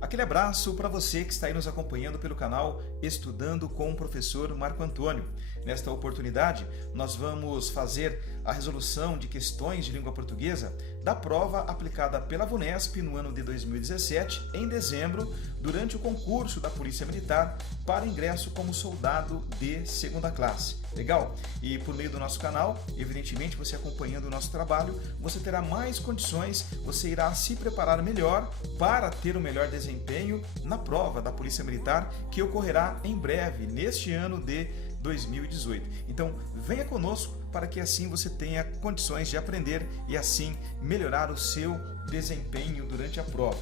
Aquele abraço para você que está aí nos acompanhando pelo canal Estudando com o Professor Marco Antônio. Nesta oportunidade, nós vamos fazer a resolução de questões de língua portuguesa da prova aplicada pela VUNESP no ano de 2017, em dezembro, durante o concurso da Polícia Militar para ingresso como soldado de segunda classe. Legal? E por meio do nosso canal, evidentemente, você acompanhando o nosso trabalho, você terá mais condições, você irá se preparar melhor para ter o melhor desempenho na prova da Polícia Militar que ocorrerá em breve, neste ano de 2018. Então, venha conosco para que assim você tenha condições de aprender e assim melhorar o seu desempenho durante a prova.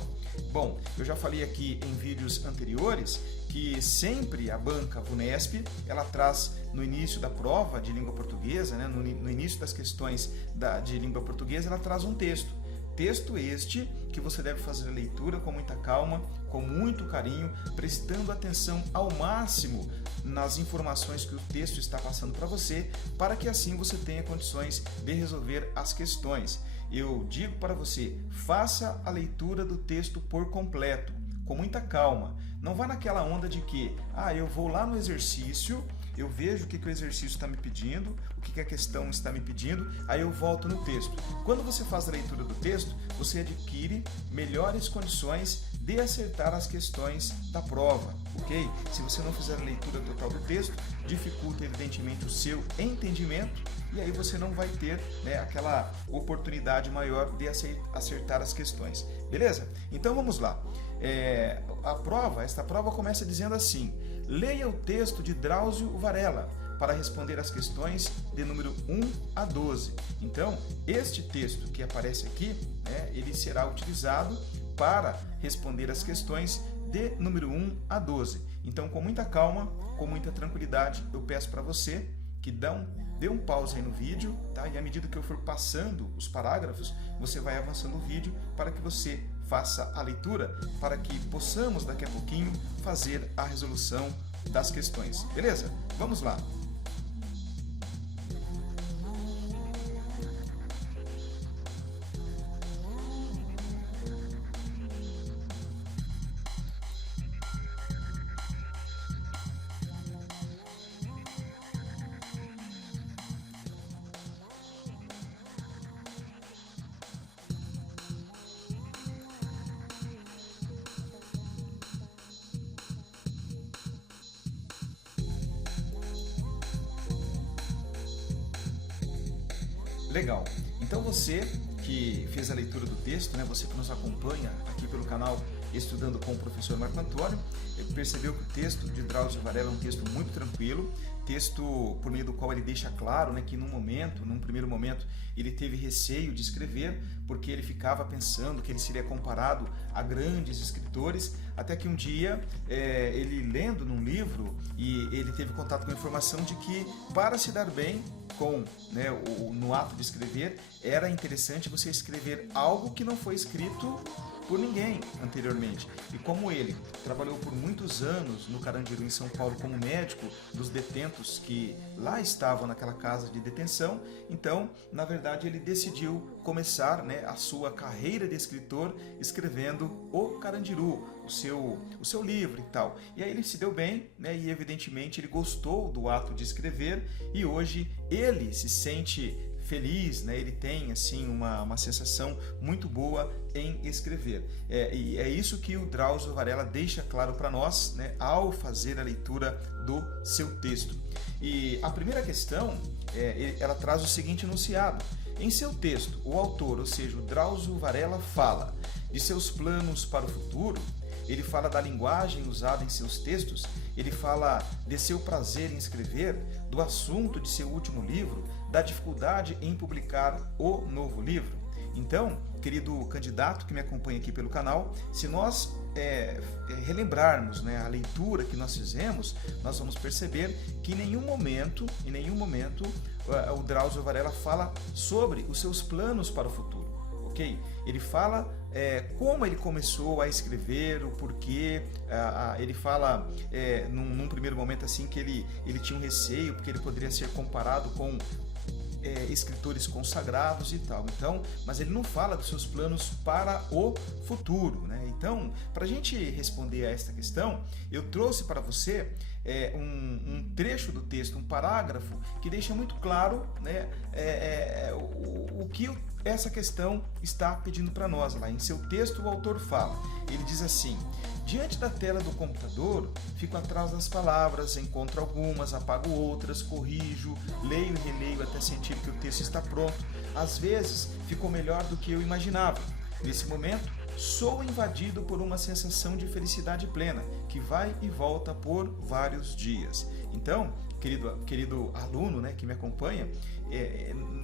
Bom, eu já falei aqui em vídeos anteriores que sempre a banca VUNESP, ela traz no início da prova de língua portuguesa, né, no início das questões de língua portuguesa, ela traz um texto. Texto este que você deve fazer a leitura com muita calma, com muito carinho, prestando atenção ao máximo nas informações que o texto está passando para você, para que assim você tenha condições de resolver as questões. Eu digo para você, faça a leitura do texto por completo, com muita calma. Não vá naquela onda de que, eu vou lá no exercício, eu vejo o que o exercício está me pedindo, o que a questão está me pedindo, aí eu volto no texto. Quando você faz a leitura do texto, você adquire melhores condições de acertar as questões da prova, ok? Se você não fizer a leitura total do texto, dificulta evidentemente o seu entendimento e aí você não vai ter, né, aquela oportunidade maior de acertar as questões. Beleza? Então vamos lá. Esta prova começa dizendo assim: leia o texto de Drauzio Varela para responder as questões de número 1 a 12. Então, este texto que aparece aqui, ele será utilizado para responder as questões de número 1 a 12. Então, com muita calma, com muita tranquilidade, eu peço para você que dê um pause aí no vídeo, tá? E à medida que eu for passando os parágrafos, você vai avançando o vídeo para que você faça a leitura, para que possamos daqui a pouquinho fazer a resolução das questões. Beleza? Vamos lá! Legal. Então você que fez a leitura do texto, né, você que nos acompanha aqui pelo canal Estudando com o Professor Marco Antônio, percebeu que o texto de Drauzio Varela é um texto muito tranquilo, texto por meio do qual ele deixa claro, né, que num primeiro momento, ele teve receio de escrever, porque ele ficava pensando que ele seria comparado a grandes escritores, até que um dia, ele lendo num livro, e ele teve contato com a informação de que para se dar bem no ato de escrever, era interessante você escrever algo que não foi escrito por ninguém anteriormente. E como ele trabalhou por muitos anos no Carandiru, em São Paulo, como médico dos detentos que lá estavam naquela casa de detenção, então, na verdade, ele decidiu começar, né, a sua carreira de escritor escrevendo o Carandiru, o seu livro e tal. E aí ele se deu bem, né, e evidentemente ele gostou do ato de escrever e hoje ele se sente feliz, né? Ele tem assim uma sensação muito boa em escrever. E é isso que o Drauzio Varela deixa claro para nós, né, ao fazer a leitura do seu texto. E a primeira questão, ela traz o seguinte enunciado: em seu texto, o autor, ou seja, o Drauzio Varela, fala de seus planos para o futuro. Ele fala da linguagem usada em seus textos, ele fala de seu prazer em escrever, do assunto de seu último livro, da dificuldade em publicar o novo livro. Então, querido candidato que me acompanha aqui pelo canal, se nós relembrarmos, né, a leitura que nós fizemos, nós vamos perceber que em nenhum momento o Drauzio Varela fala sobre os seus planos para o futuro. Ok? Ele fala como ele começou a escrever, o porquê. Ele fala num primeiro momento assim que ele tinha um receio porque ele poderia ser comparado com escritores consagrados e tal. Então, mas ele não fala dos seus planos para o futuro, né? Então, para a gente responder a esta questão, eu trouxe para você um trecho do texto, um parágrafo que deixa muito claro, né, o que essa questão está pedindo para nós. Lá em seu texto, o autor fala, ele diz assim: diante da tela do computador, fico atrás das palavras, encontro algumas, apago outras, corrijo, leio e releio até sentir que o texto está pronto. Às vezes, ficou melhor do que eu imaginava. Nesse momento, sou invadido por uma sensação de felicidade plena, que vai e volta por vários dias. Então, querido aluno, né, que me acompanha,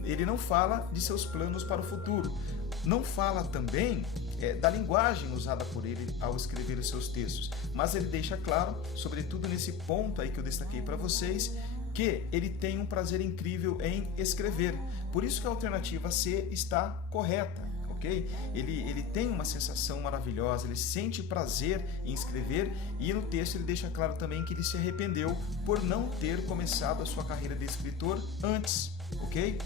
ele não fala de seus planos para o futuro. Não fala também da linguagem usada por ele ao escrever os seus textos, mas ele deixa claro, sobretudo nesse ponto aí que eu destaquei para vocês, que ele tem um prazer incrível em escrever. Por isso que a alternativa C está correta. Okay? Ele tem uma sensação maravilhosa, ele sente prazer em escrever, e no texto ele deixa claro também que ele se arrependeu por não ter começado a sua carreira de escritor antes, ok?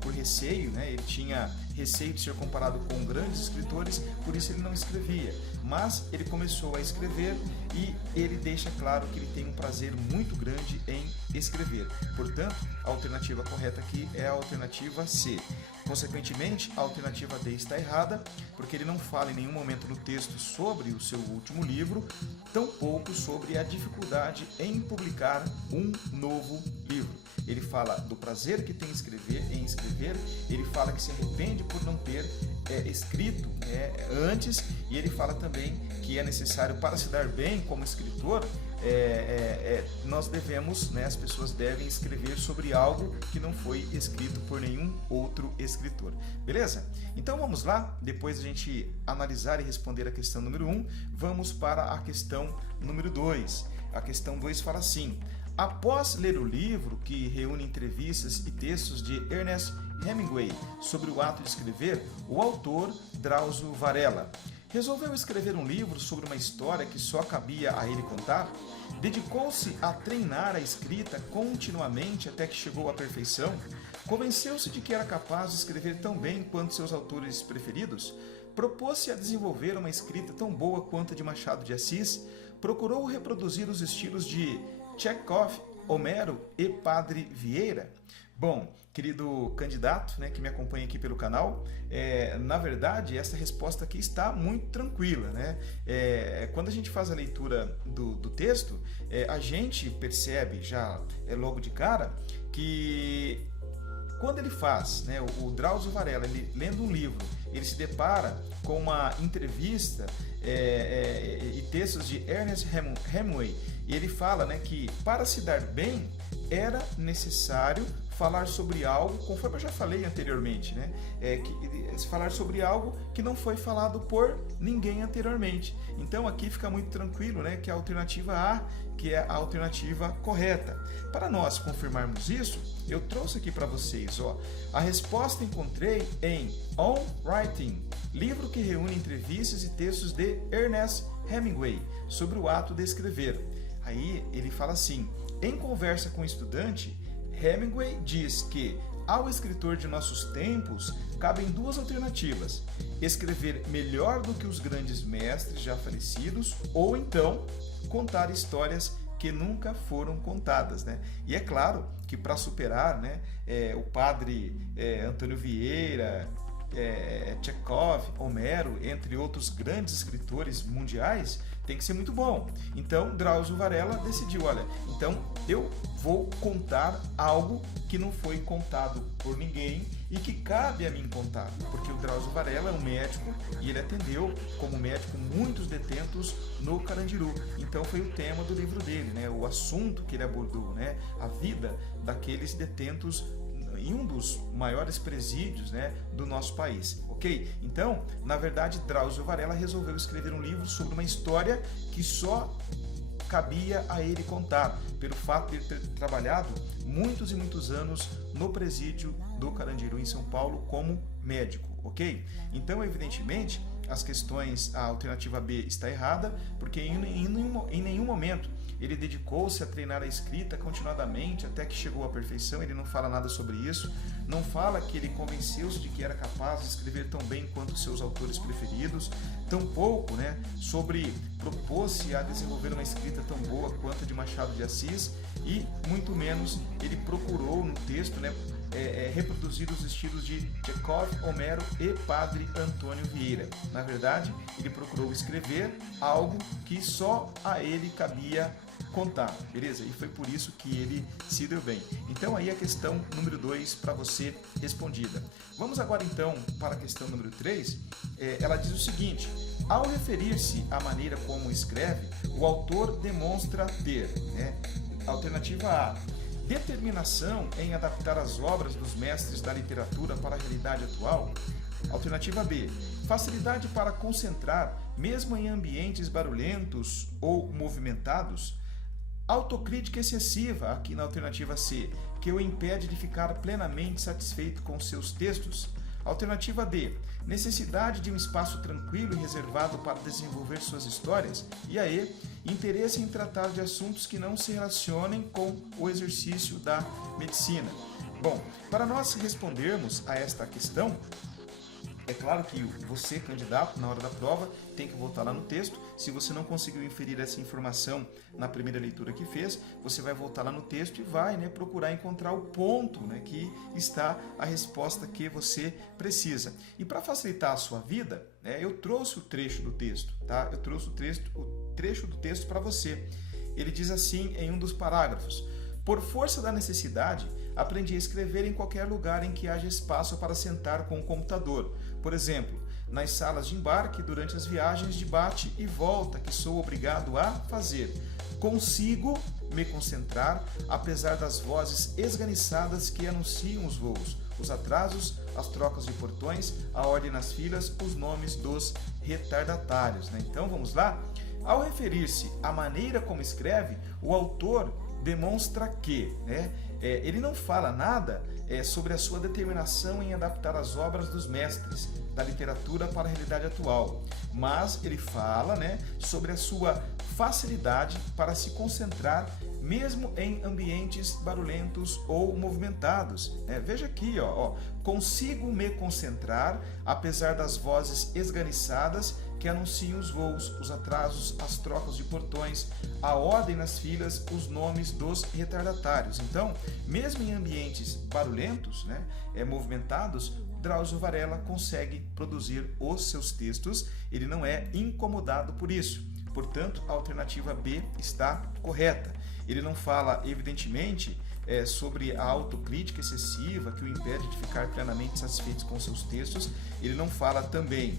Por receio, né? Ele tinha receio de ser comparado com grandes escritores, por isso ele não escrevia. Mas ele começou a escrever e ele deixa claro que ele tem um prazer muito grande em escrever. Portanto, a alternativa correta aqui é a alternativa C. Consequentemente, a alternativa D está errada, porque ele não fala em nenhum momento no texto sobre o seu último livro, tampouco sobre a dificuldade em publicar um novo livro. Ele fala do prazer que tem em escrever, ele fala que se arrepende por não ter escrito antes, e ele fala também que é necessário, para se dar bem como escritor, nós devemos, as pessoas devem escrever sobre algo que não foi escrito por nenhum outro escritor. Beleza? Então vamos lá, depois a gente analisar e responder a questão número 1, vamos para a questão número 2. A questão 2 fala assim: após ler o livro, que reúne entrevistas e textos de Ernest Hemingway sobre o ato de escrever, o autor, Drauzio Varela, resolveu escrever um livro sobre uma história que só cabia a ele contar. Dedicou-se a treinar a escrita continuamente até que chegou à perfeição. Convenceu-se de que era capaz de escrever tão bem quanto seus autores preferidos. Propôs-se a desenvolver uma escrita tão boa quanto a de Machado de Assis. Procurou reproduzir os estilos de Chekhov, Homero e Padre Vieira. Bom, querido candidato, que me acompanha aqui pelo canal, na verdade, essa resposta aqui está muito tranquila, né? Quando a gente faz a leitura do texto, a gente percebe já logo de cara que quando ele faz, o Drauzio Varela, ele, lendo um livro, ele se depara com uma entrevista e textos de Ernest Hemingway, e ele fala que para se dar bem era necessário falar sobre algo, conforme eu já falei anteriormente, falar sobre algo que não foi falado por ninguém anteriormente. Então aqui fica muito tranquilo, que a alternativa A, que é a alternativa correta. Para nós confirmarmos isso, eu trouxe aqui para vocês, a resposta encontrei em On Writing, livro que reúne entrevistas e textos de Ernest Hemingway sobre o ato de escrever. Aí ele fala assim: em conversa com o estudante, Hemingway diz que ao escritor de nossos tempos cabem duas alternativas: escrever melhor do que os grandes mestres já falecidos, ou então contar histórias que nunca foram contadas, E é claro que para superar, o padre Antônio Vieira, Chekhov, Homero, entre outros grandes escritores mundiais, tem que ser muito bom. Então, Drauzio Varela decidiu, então eu vou contar algo que não foi contado por ninguém e que cabe a mim contar, porque o Drauzio Varela é um médico e ele atendeu como médico muitos detentos no Carandiru. Então foi o tema do livro dele, o assunto que ele abordou, a vida daqueles detentos em um dos maiores presídios do nosso país, ok? Então, na verdade, Drauzio Varela resolveu escrever um livro sobre uma história que só cabia a ele contar, pelo fato de ele ter trabalhado muitos e muitos anos no presídio do Carandiru, em São Paulo, como médico, ok? Então, evidentemente, as questões, a alternativa B está errada, porque em nenhum momento ele dedicou-se a treinar a escrita continuadamente até que chegou à perfeição. Ele não fala nada sobre isso, não fala que ele convenceu-se de que era capaz de escrever tão bem quanto seus autores preferidos, tampouco, sobre propôs-se a desenvolver uma escrita tão boa quanto a de Machado de Assis, e muito menos ele procurou no texto, reproduzir os estilos de Tchekov, Homero e Padre Antônio Vieira. Na verdade, ele procurou escrever algo que só a ele cabia contar, beleza? E foi por isso que ele se deu bem. Então aí a questão número 2 para você respondida. Vamos agora então para a questão número 3. Ela diz o seguinte: ao referir-se à maneira como escreve, o autor demonstra ter, alternativa A, determinação em adaptar as obras dos mestres da literatura para a realidade atual. Alternativa B, facilidade para concentrar, mesmo em ambientes barulhentos ou movimentados. Autocrítica excessiva, aqui na alternativa C, que o impede de ficar plenamente satisfeito com seus textos. Alternativa D, necessidade de um espaço tranquilo e reservado para desenvolver suas histórias. E a E, interesse em tratar de assuntos que não se relacionem com o exercício da medicina. Bom, para nós respondermos a esta questão, é claro que você, candidato, na hora da prova, tem que voltar lá no texto. Se você não conseguiu inferir essa informação na primeira leitura que fez, você vai voltar lá no texto e vai procurar encontrar o ponto que está a resposta que você precisa. E para facilitar a sua vida, eu trouxe o trecho do texto, tá? Eu trouxe o trecho do texto para você. Ele diz assim em um dos parágrafos: por força da necessidade, aprendi a escrever em qualquer lugar em que haja espaço para sentar com o computador. Por exemplo, nas salas de embarque durante as viagens de bate e volta que sou obrigado a fazer. Consigo me concentrar, apesar das vozes esganiçadas que anunciam os voos, os atrasos, as trocas de portões, a ordem nas filas, os nomes dos retardatários. Então vamos lá? Ao referir-se à maneira como escreve, o autor demonstra que ele não fala nada sobre a sua determinação em adaptar as obras dos mestres da literatura para a realidade atual, mas ele fala sobre a sua facilidade para se concentrar mesmo em ambientes barulhentos ou movimentados. Veja aqui, consigo me concentrar apesar das vozes esganiçadas que anunciam os voos, os atrasos, as trocas de portões, a ordem nas filas, os nomes dos retardatários. Então, mesmo em ambientes barulhentos, movimentados, Drauzio Varela consegue produzir os seus textos, ele não é incomodado por isso. Portanto, a alternativa B está correta. Ele não fala, evidentemente, sobre a autocrítica excessiva que o impede de ficar plenamente satisfeito com seus textos. Ele não fala também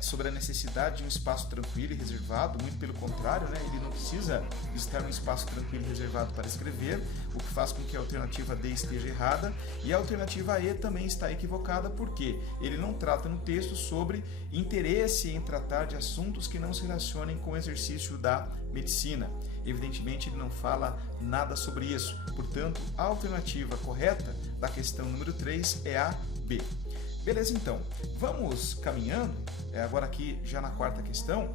sobre a necessidade de um espaço tranquilo e reservado, muito pelo contrário, ele não precisa estar num espaço tranquilo e reservado para escrever, o que faz com que a alternativa D esteja errada, e a alternativa E também está equivocada, porque ele não trata no texto sobre interesse em tratar de assuntos que não se relacionem com o exercício da medicina. Evidentemente, ele não fala nada sobre isso. Portanto, a alternativa correta da questão número 3 é a B. Beleza, então, vamos caminhando. Agora aqui, já na quarta questão,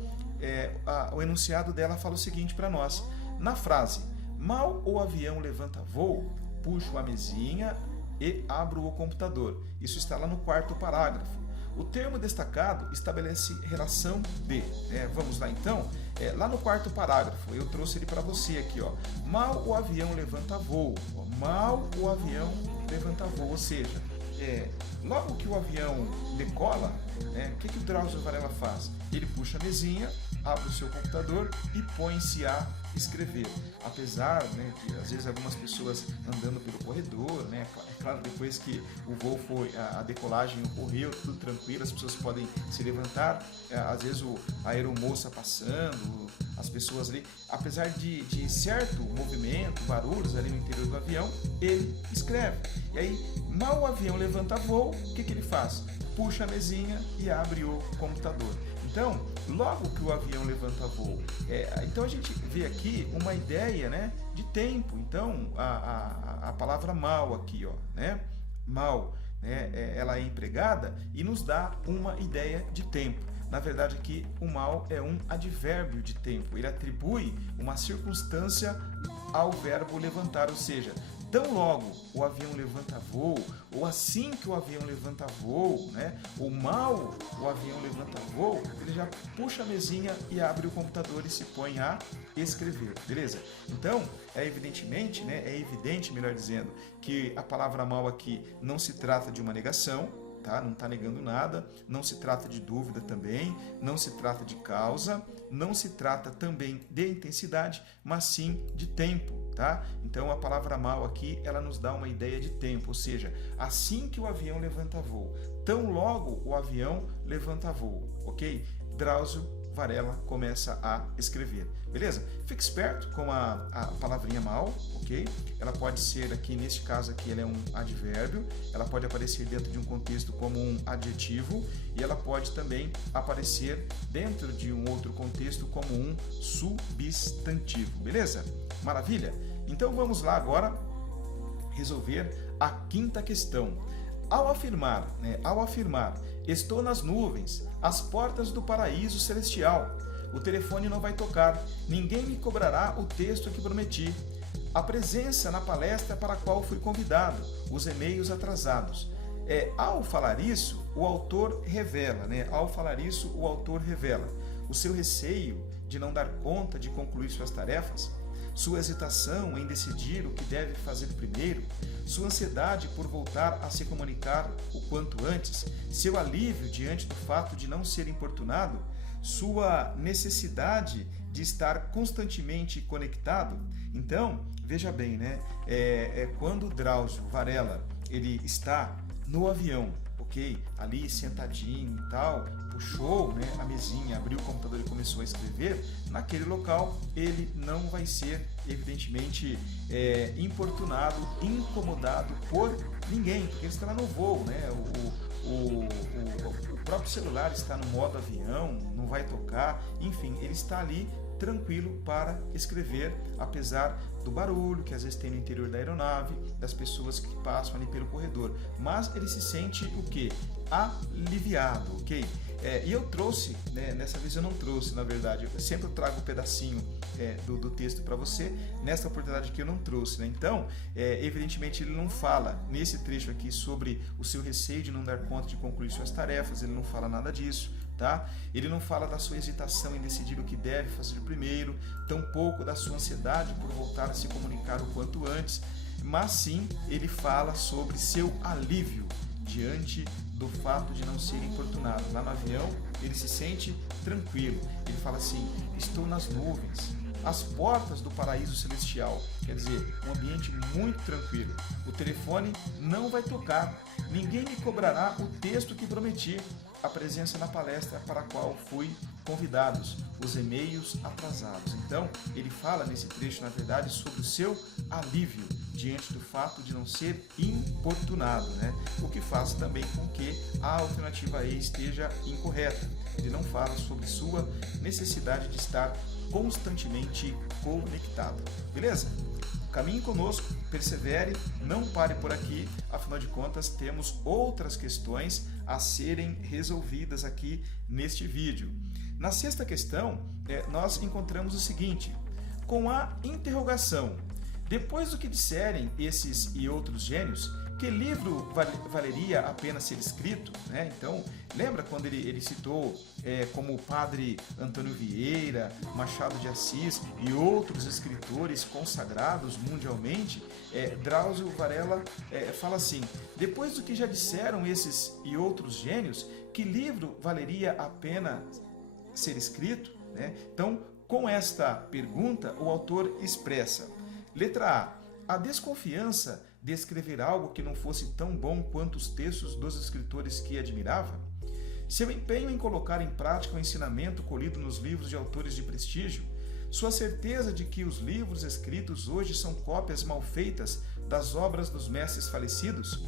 o enunciado dela fala o seguinte para nós. Na frase, mal o avião levanta voo, puxo a mesinha e abro o computador. Isso está lá no quarto parágrafo. O termo destacado estabelece relação de. Vamos lá então. Lá no quarto parágrafo, eu trouxe ele para você aqui. Mal o avião levanta voo. Mal o avião levanta voo. Ou seja, logo que o avião decola, o que o Drauzio Varela faz? Ele puxa a mesinha, abre o seu computador e põe-se a escrever. Apesar de, às vezes, algumas pessoas andando pelo corredor, é claro, depois que o voo foi, a decolagem ocorreu, tudo tranquilo, as pessoas podem se levantar, às vezes a aeromoça passando, as pessoas ali, apesar de certo movimento, barulhos ali no interior do avião, ele escreve. E aí, mal o avião levanta voo, o que ele faz? Puxa a mesinha e abre o computador. Então, logo que o avião levanta voo, então a gente vê aqui uma ideia de tempo. Então, a palavra mal aqui, mal, ela é empregada e nos dá uma ideia de tempo. na verdade aqui o mal é um advérbio de tempo. Ele atribui uma circunstância ao verbo levantar, ou seja, tão logo o avião levanta voo, ou assim que o avião levanta voo, né? Ou mal o avião levanta voo, ele já puxa a mesinha e abre o computador e se põe a escrever, beleza? Então, é evidente, melhor dizendo, que a palavra mal aqui não se trata de uma negação, tá? Não está negando nada, não se trata de dúvida também, não se trata de causa, não se trata também de intensidade, mas sim de tempo. Tá? Então a palavra mal aqui, ela nos dá uma ideia de tempo, ou seja, assim que o avião levanta voo, tão logo o avião levanta voo, ok? Drauzio Varela começa a escrever, beleza? Fique esperto com a palavrinha mal, ok? Ela pode ser aqui, neste caso aqui, ela é um advérbio, ela pode aparecer dentro de um contexto como um adjetivo e ela pode também aparecer dentro de um outro contexto como um substantivo, beleza? Maravilha? Então vamos lá agora resolver a quinta questão. Ao afirmar, estou nas nuvens, às portas do paraíso celestial, o telefone não vai tocar, ninguém me cobrará o texto que prometi, a presença na palestra para a qual fui convidado, os e-mails atrasados. Ao falar isso, o autor revela, o seu receio de não dar conta de concluir suas tarefas, sua hesitação em decidir o que deve fazer primeiro, sua ansiedade por voltar a se comunicar o quanto antes, seu alívio diante do fato de não ser importunado, sua necessidade de estar constantemente conectado. Então, veja bem, quando o Drauzio Varela ele está no avião, ok, ali sentadinho e tal, puxou a mesinha, abriu o computador e começou a escrever, naquele local ele não vai ser, evidentemente, importunado, incomodado por ninguém, porque ele está lá no voo, o próprio celular está no modo avião, não vai tocar, enfim, ele está ali tranquilo para escrever, apesar do barulho que às vezes tem no interior da aeronave, das pessoas que passam ali pelo corredor, mas ele se sente o quê? Aliviado, ok? E eu trouxe, nessa vez eu não trouxe, na verdade, eu sempre trago um pedacinho do texto para você, nessa oportunidade aqui eu não trouxe, Então, evidentemente ele não fala nesse trecho aqui sobre o seu receio de não dar conta de concluir suas tarefas, ele não fala nada disso, tá? Ele não fala da sua hesitação em decidir o que deve fazer primeiro, tampouco da sua ansiedade por voltar a se comunicar o quanto antes, mas sim ele fala sobre seu alívio diante do fato de não ser importunado. Lá no avião ele se sente tranquilo, ele fala assim, estou nas nuvens, às portas do paraíso celestial, quer dizer, um ambiente muito tranquilo, o telefone não vai tocar, ninguém me cobrará o texto que prometi, a presença na palestra para a qual fui convidados, os e-mails atrasados. Então, ele fala nesse trecho, na verdade, sobre o seu alívio diante do fato de não ser importunado, O que faz também com que a alternativa E esteja incorreta. Ele não fala sobre sua necessidade de estar constantemente conectado. Beleza? Caminhe conosco, persevere, não pare por aqui, afinal de contas temos outras questões a serem resolvidas aqui neste vídeo. Na sexta questão, nós encontramos o seguinte, com a interrogação, depois do que disserem esses e outros gênios, que livro valeria a pena ser escrito? Então, lembra quando ele citou como o padre Antônio Vieira, Machado de Assis e outros escritores consagrados mundialmente? Drauzio Varela fala assim, depois do que já disseram esses e outros gênios, que livro valeria a pena ser escrito? Então, com esta pergunta, o autor expressa, letra A desconfiança de escrever algo que não fosse tão bom quanto os textos dos escritores que admirava? Seu empenho em colocar em prática o ensinamento colhido nos livros de autores de prestígio? Sua certeza de que os livros escritos hoje são cópias mal feitas das obras dos mestres falecidos?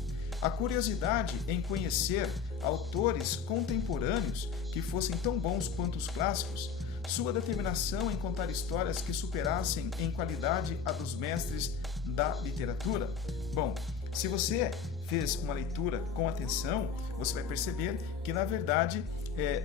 A curiosidade em conhecer autores contemporâneos que fossem tão bons quanto os clássicos? Sua determinação em contar histórias que superassem em qualidade a dos mestres da literatura? Bom, se você fez uma leitura com atenção, você vai perceber que, na verdade,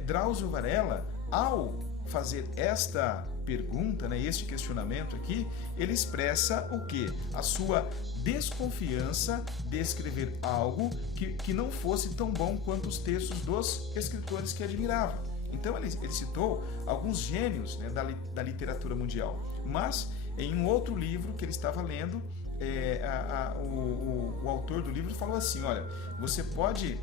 Drauzio Varela, ao fazer esta pergunta, né, este questionamento aqui, ele expressa o quê? A sua desconfiança de escrever algo que não fosse tão bom quanto os textos dos escritores que admirava. Então ele citou alguns gênios, né, da literatura mundial, mas em um outro livro que ele estava lendo, o autor do livro falou assim: olha, você pode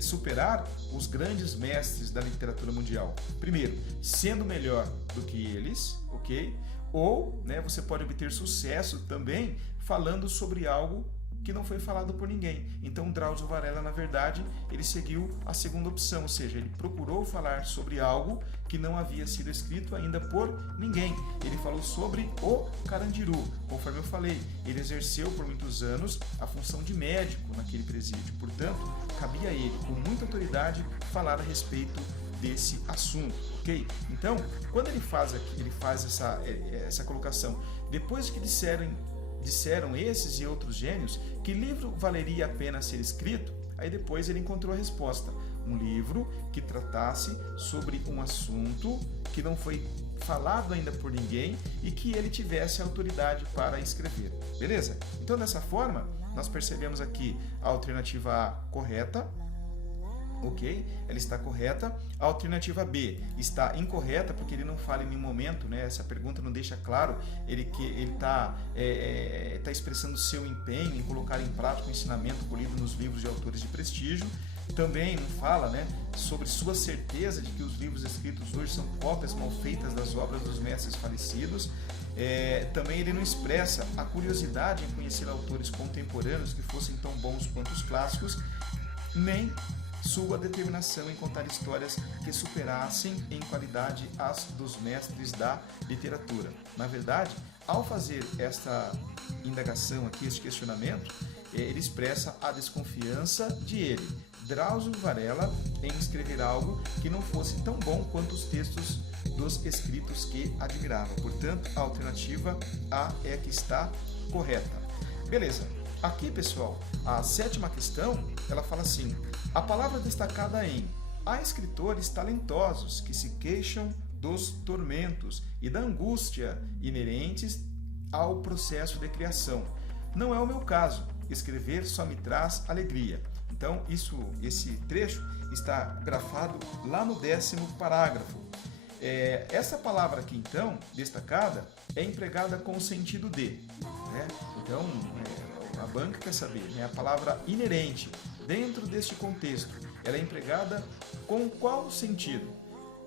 superar os grandes mestres da literatura mundial, primeiro, sendo melhor do que eles, ok? Ou, né, você pode obter sucesso também falando sobre algo que não foi falado por ninguém. Então, Drauzio Varela, na verdade, ele seguiu a segunda opção, ou seja, ele procurou falar sobre algo que não havia sido escrito ainda por ninguém. Ele falou sobre o Carandiru. Conforme eu falei, ele exerceu por muitos anos a função de médico naquele presídio. Portanto, cabia a ele, com muita autoridade, falar a respeito desse assunto, ok? Então, quando ele faz essa colocação, depois que disseram esses e outros gênios que livro valeria a pena ser escrito, aí depois ele encontrou a resposta: um livro que tratasse sobre um assunto que não foi falado ainda por ninguém e que ele tivesse autoridade para escrever. Beleza? Então, dessa forma, nós percebemos aqui a alternativa A correta, ok? Ela está correta. A alternativa B está incorreta, porque ele não fala em nenhum momento, né? Essa pergunta não deixa claro ele está expressando seu empenho em colocar em prática o ensinamento colhido nos livros de autores de prestígio. Também não fala, né, sobre sua certeza de que os livros escritos hoje são cópias mal feitas das obras dos mestres falecidos. Também ele não expressa a curiosidade em conhecer autores contemporâneos que fossem tão bons quanto os clássicos, nem sua determinação em contar histórias que superassem em qualidade as dos mestres da literatura. Na verdade, ao fazer esta indagação aqui, este questionamento, ele expressa a desconfiança de ele, Drauzio Varela, em escrever algo que não fosse tão bom quanto os textos dos escritos que admirava. Portanto, a alternativa A é a que está correta. Beleza. Aqui, pessoal, a sétima questão, ela fala assim: a palavra destacada em há escritores talentosos que se queixam dos tormentos e da angústia inerentes ao processo de criação. Não é o meu caso, escrever só me traz alegria. Então, esse trecho está grafado lá no 10º parágrafo. Essa palavra aqui, então, destacada, é empregada com o sentido de, né? Então, a banca quer saber, né? A palavra inerente, dentro deste contexto, ela é empregada com qual sentido?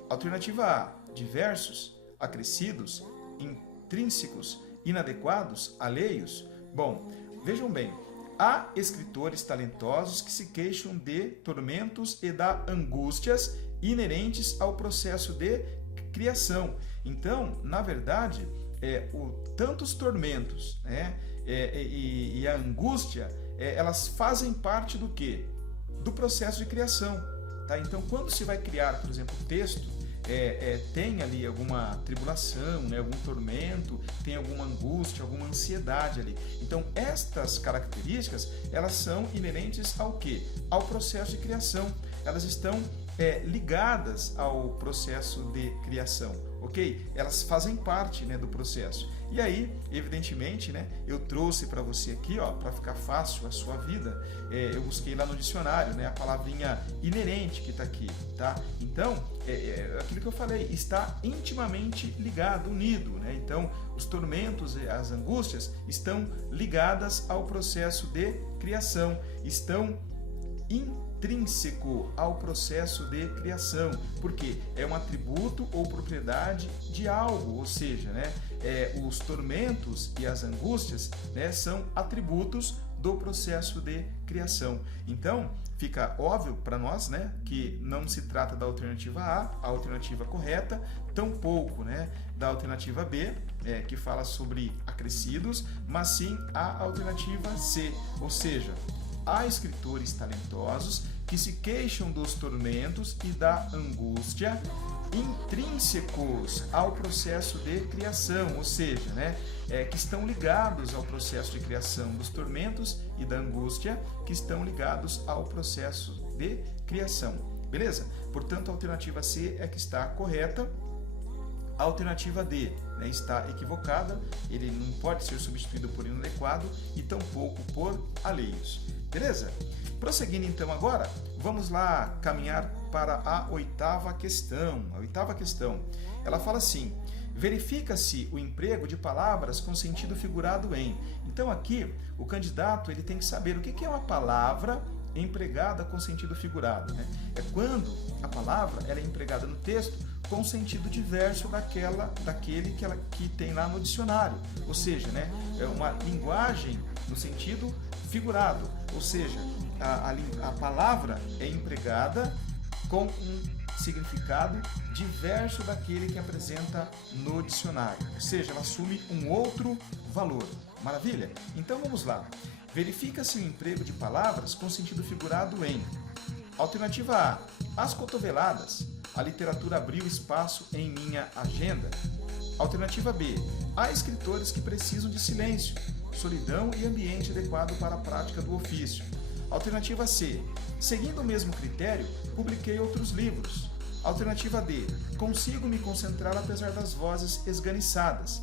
Alternativa A, diversos, acrescidos, intrínsecos, inadequados, alheios. Bom, vejam bem, há escritores talentosos que se queixam de tormentos e da angústias inerentes ao processo de criação. Então, na verdade, tanto os tormentos, né, e a angústia, elas fazem parte do quê? Do processo de criação. Tá? Então, quando se vai criar, por exemplo, o texto, tem ali alguma tribulação, né, algum tormento, tem alguma angústia, alguma ansiedade ali. Então, estas características, elas são inerentes ao quê? Ao processo de criação. Elas estão ligadas ao processo de criação, ok? Elas fazem parte, né, do processo. E aí, evidentemente, né, eu trouxe para você aqui, para ficar fácil a sua vida, eu busquei lá no dicionário, né, a palavrinha inerente que está aqui, tá? Então, aquilo que eu falei, está intimamente ligado, unido, né? Então, os tormentos e as angústias estão ligadas ao processo de criação, estão intrínseco ao processo de criação, porque é um atributo ou propriedade de algo, ou seja, né, os tormentos e as angústias, né, são atributos do processo de criação. Então, fica óbvio para nós, né, que não se trata da alternativa A alternativa correta, tampouco, né, da alternativa B, que fala sobre acrescidos, mas sim a alternativa C, ou seja, há escritores talentosos que se queixam dos tormentos e da angústia intrínsecos ao processo de criação, ou seja, né, que estão ligados ao processo de criação, dos tormentos e da angústia que estão ligados ao processo de criação. beleza? Portanto, a alternativa C é que está correta. A alternativa D, né, está equivocada, ele não pode ser substituído por inadequado e tampouco por alheios. Beleza? Prosseguindo então agora, vamos lá caminhar para a oitava questão. A oitava questão, ela fala assim: verifica-se o emprego de palavras com sentido figurado em. Então aqui, o candidato ele tem que saber o que é uma palavra empregada com sentido figurado, né? É quando a palavra ela é empregada no texto com sentido diverso daquele que tem lá no dicionário. Ou seja, né, é uma linguagem no sentido figurado. Ou seja, a palavra é empregada com um significado diverso daquele que apresenta no dicionário. Ou seja, ela assume um outro valor. Maravilha? Então vamos lá. Verifica-se o emprego de palavras com sentido figurado em. Alternativa A, as cotoveladas. A literatura abriu espaço em minha agenda. Alternativa B, há escritores que precisam de silêncio, solidão e ambiente adequado para a prática do ofício. Alternativa C, seguindo o mesmo critério, publiquei outros livros. Alternativa D, consigo me concentrar apesar das vozes esganiçadas.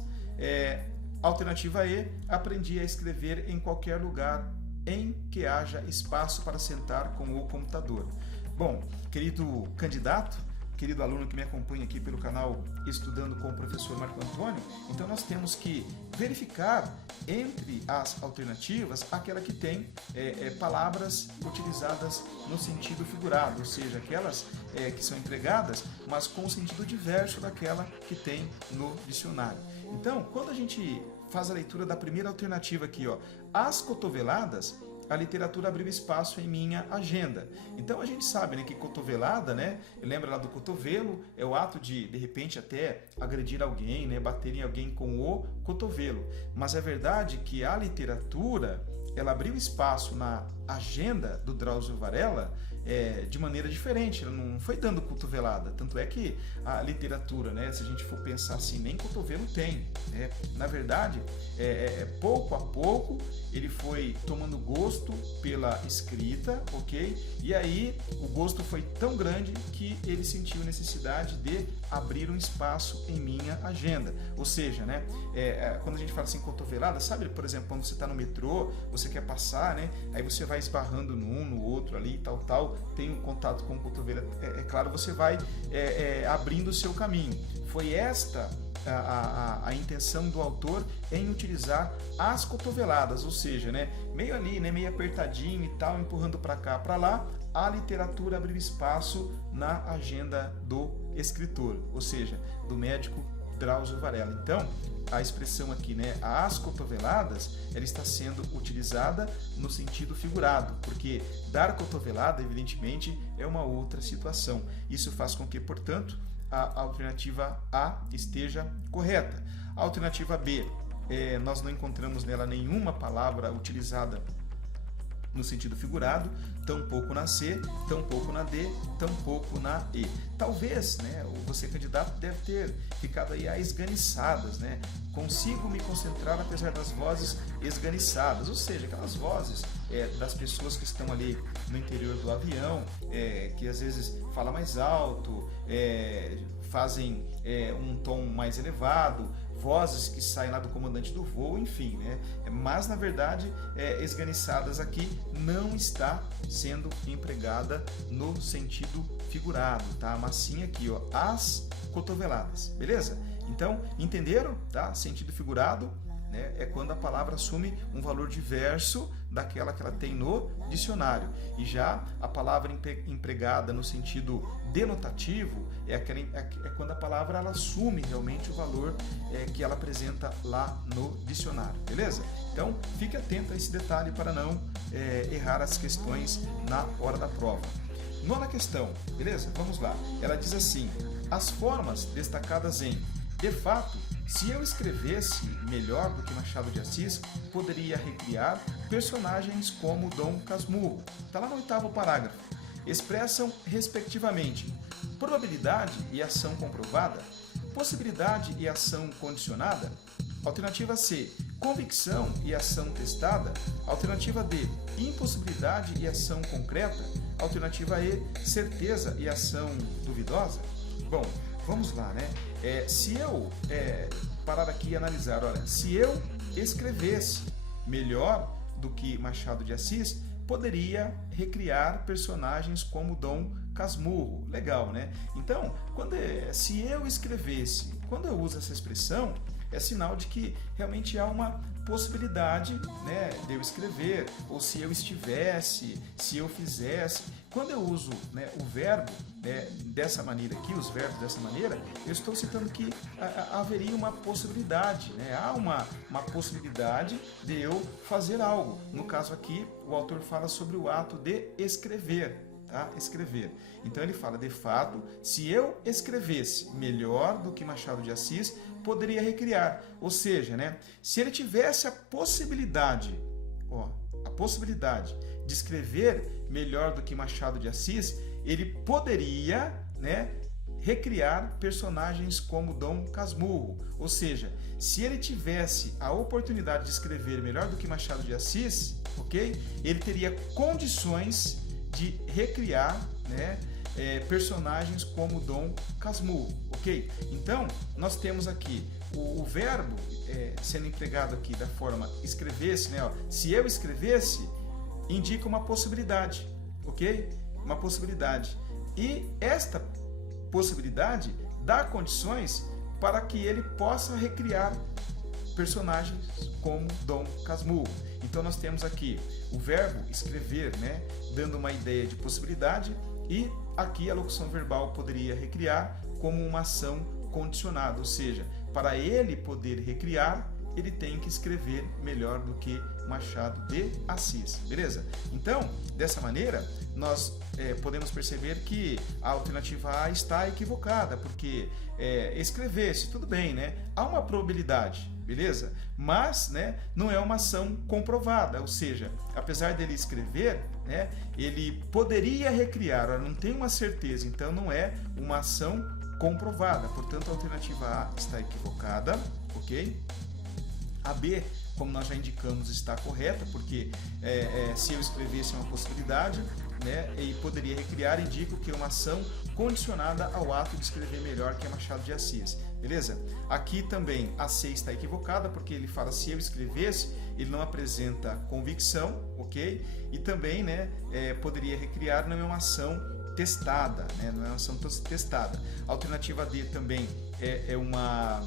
Alternativa E, aprendi a escrever em qualquer lugar em que haja espaço para sentar com o computador. Bom, querido candidato, querido aluno que me acompanha aqui pelo canal Estudando com o Professor Marco Antônio, então nós temos que verificar entre as alternativas aquela que tem palavras utilizadas no sentido figurado, ou seja, aquelas que são empregadas, mas com sentido diverso daquela que tem no dicionário. Então, quando a gente faz a leitura da primeira alternativa aqui, ó, as cotoveladas, a literatura abriu espaço em minha agenda. Então a gente sabe, né, que cotovelada, né, lembra lá do cotovelo, é o ato de repente até agredir alguém, né, bater em alguém com o cotovelo. Mas é verdade que a literatura, ela abriu espaço na agenda do Drauzio Varela de maneira diferente, ela não foi dando cotovelada. Tanto é que a literatura, né, se a gente for pensar assim, nem cotovelo tem. Né? Na verdade, pouco a pouco, ele foi tomando gosto pela escrita, ok? E aí o gosto foi tão grande que ele sentiu necessidade de abrir um espaço em minha agenda. Ou seja, né, quando a gente fala assim cotovelada, sabe, por exemplo, quando você está no metrô, você quer passar, né, aí você vai esbarrando num, no outro ali, tal, tem um contato com o cotovelo, claro, você vai abrindo o seu caminho. Foi esta a intenção do autor em utilizar as cotoveladas, ou seja, né, meio ali, né, meio apertadinho e tal, empurrando para cá, para lá, a literatura abriu espaço na agenda do escritor, ou seja, do médico Drauzio Varela. Então, a expressão aqui, né, as cotoveladas, ela está sendo utilizada no sentido figurado, porque dar cotovelada, evidentemente, é uma outra situação. Isso faz com que, portanto, a alternativa A esteja correta. A alternativa B, nós não encontramos nela nenhuma palavra utilizada no sentido figurado, tampouco na C, tampouco na D, tampouco na E. Talvez, né, você candidato deve ter ficado aí a esganiçadas, né? Consigo me concentrar apesar das vozes esganiçadas, ou seja, aquelas vozes das pessoas que estão ali no interior do avião, que às vezes fala mais alto, fazem um tom mais elevado, vozes que saem lá do comandante do voo, enfim, né? Mas na verdade, esganiçadas aqui não está sendo empregada no sentido figurado, tá? A massinha aqui, ó, as cotoveladas, beleza? Então, entenderam? Tá? Sentido figurado, né, é quando a palavra assume um valor diverso daquela que ela tem no dicionário. E já a palavra empregada no sentido denotativo é quando a palavra ela assume realmente o valor que ela apresenta lá no dicionário, beleza? Então, fique atento a esse detalhe para não errar as questões na hora da prova. Nona questão, beleza? Vamos lá. Ela diz assim: as formas destacadas em de fato, se eu escrevesse melhor do que Machado de Assis, poderia recriar personagens como Dom Casmurro. Está lá no 8º parágrafo. Expressam, respectivamente, probabilidade e ação comprovada, possibilidade e ação condicionada. Alternativa C, convicção e ação testada. Alternativa D, impossibilidade e ação concreta. Alternativa E, certeza e ação duvidosa. Bom, vamos lá, né? Se eu parar aqui e analisar, olha, se eu escrevesse melhor do que Machado de Assis, poderia recriar personagens como Dom Casmurro. Legal, né? Então, se eu escrevesse, quando eu uso essa expressão, é sinal de que realmente há uma possibilidade, né, de eu escrever, ou se eu estivesse, se eu fizesse. Quando eu uso, né, o verbo, né, dessa maneira aqui, os verbos dessa maneira, eu estou citando que haveria uma possibilidade, né? Há uma possibilidade de eu fazer algo. No caso aqui, o autor fala sobre o ato de escrever. Tá? Escrever. Então ele fala, de fato, se eu escrevesse melhor do que Machado de Assis, poderia recriar. Ou seja, né, se ele tivesse a possibilidade de escrever melhor do que Machado de Assis, ele poderia, né, recriar personagens como Dom Casmurro. Ou seja, se ele tivesse a oportunidade de escrever melhor do que Machado de Assis, ok? Ele teria condições de recriar, né, personagens como Dom Casmurro, ok? Então, nós temos aqui o verbo sendo empregado aqui da forma escrevesse, né? Ó, se eu escrevesse, indica uma possibilidade, ok? Uma possibilidade. E esta possibilidade dá condições para que ele possa recriar personagens como Dom Casmurro. Então nós temos aqui o verbo escrever, né, dando uma ideia de possibilidade, e aqui a locução verbal poderia recriar como uma ação condicionada, ou seja, para ele poder recriar, ele tem que escrever melhor do que Machado de Assis, beleza? Então, dessa maneira, nós podemos perceber que a alternativa A está equivocada, porque escrever-se, tudo bem, né? Há uma probabilidade, beleza? Mas, né, não é uma ação comprovada, ou seja, apesar dele escrever, né, ele poderia recriar, não tem uma certeza, então não é uma ação comprovada, portanto a alternativa A está equivocada, ok? A B, como nós já indicamos, está correta, porque se eu escrevesse uma possibilidade, né, e poderia recriar, indico que é uma ação condicionada ao ato de escrever melhor, que é Machado de Assis, beleza? Aqui também a C está equivocada, porque ele fala se eu escrevesse, ele não apresenta convicção, ok? E também, né, poderia recriar, não é uma ação testada, né? Não é uma ação testada. A alternativa D também é uma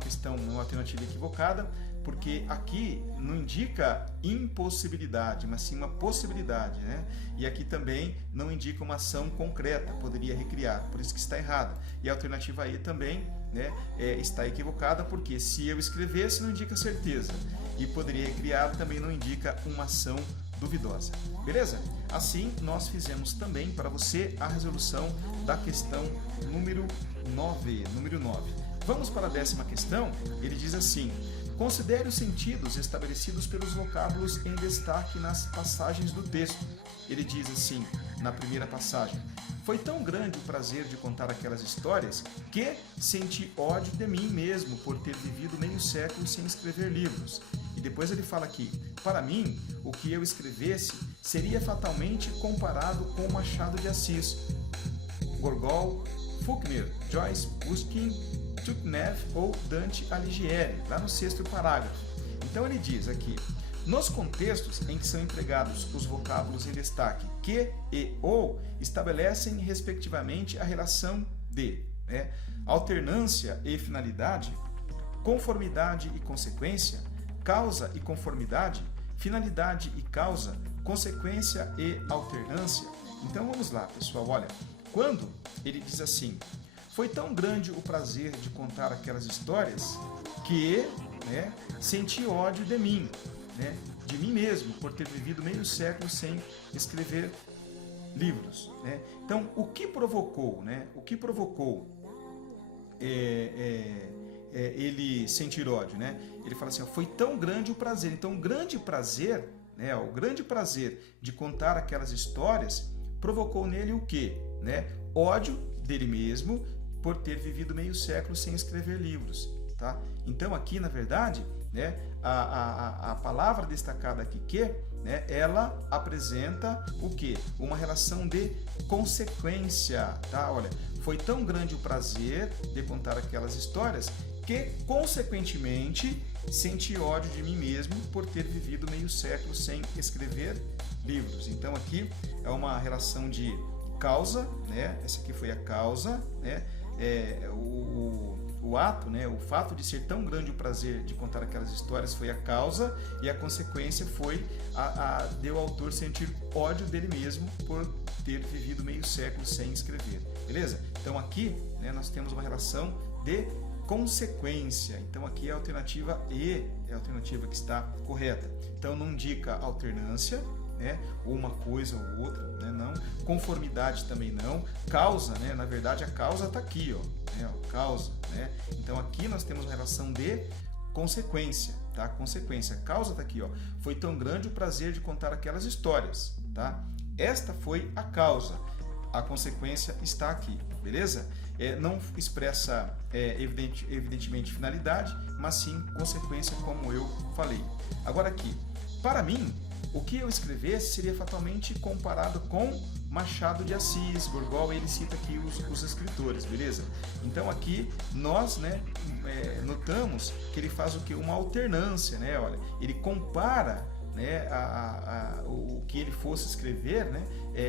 questão, uma alternativa equivocada, porque aqui não indica impossibilidade, mas sim uma possibilidade, né? E aqui também não indica uma ação concreta, poderia recriar, por isso que está errada. E a alternativa E também, né, está equivocada, porque se eu escrevesse não indica certeza, e poderia recriar também não indica uma ação duvidosa, beleza? Assim, nós fizemos também para você a resolução da questão número 9. Vamos para a 10ª questão. Ele diz assim: considere os sentidos estabelecidos pelos vocábulos em destaque nas passagens do texto. Ele diz assim, na primeira passagem: foi tão grande o prazer de contar aquelas histórias que senti ódio de mim mesmo por ter vivido meio século sem escrever livros. E depois ele fala aqui: para mim, o que eu escrevesse seria fatalmente comparado com Machado de Assis, Gogol, Faulkner, Joyce, Pushkin, Turgenev ou Dante Alighieri, lá no 6º parágrafo. Então ele diz aqui: nos contextos em que são empregados os vocábulos em destaque que e ou, estabelecem respectivamente a relação de, né, alternância e finalidade, conformidade e consequência, causa e conformidade, finalidade e causa, consequência e alternância. Então vamos lá, pessoal, olha, quando ele diz assim: foi tão grande o prazer de contar aquelas histórias que, né, senti ódio de mim, né, de mim mesmo, por ter vivido meio século sem escrever livros, né? Então, o que provocou, né? O que provocou ele sentir ódio, né? Ele fala assim: ó, foi tão grande o prazer. Então, o grande prazer, né? O grande prazer de contar aquelas histórias provocou nele o quê, né? Ódio dele mesmo por ter vivido meio século sem escrever livros. tá? Então aqui, na verdade, né, a palavra destacada aqui, que, né, ela apresenta o quê? Uma relação de consequência, tá? Olha, foi tão grande o prazer de contar aquelas histórias que, consequentemente, senti ódio de mim mesmo por ter vivido meio século sem escrever livros. Então aqui é uma relação de causa, né? Essa aqui foi a causa, né? O ato, né? O fato de ser tão grande o prazer de contar aquelas histórias foi a causa, e a consequência foi de o autor sentir ódio dele mesmo por ter vivido meio século sem escrever, beleza? Então aqui, né, nós temos uma relação de consequência. Então aqui é a alternativa E, é a alternativa que está correta. Então não indica alternância, né, ou uma coisa ou outra, né, não. Conformidade também não. Causa, né, na verdade a causa está aqui, ó, né, causa, né. Então aqui nós temos uma relação de consequência, tá? Consequência, causa está aqui, ó. Foi tão grande o prazer de contar aquelas histórias, tá? Esta foi a causa. A consequência está aqui, beleza? Não expressa evidentemente finalidade, mas sim consequência, como eu falei. Agora aqui, para mim, o que eu escrevesse seria fatalmente comparado com Machado de Assis, Gurgel, ele cita aqui os escritores, beleza? Então aqui nós, né, notamos que ele faz o que? Uma alternância, né? Olha, ele compara, né, o que ele fosse escrever, né?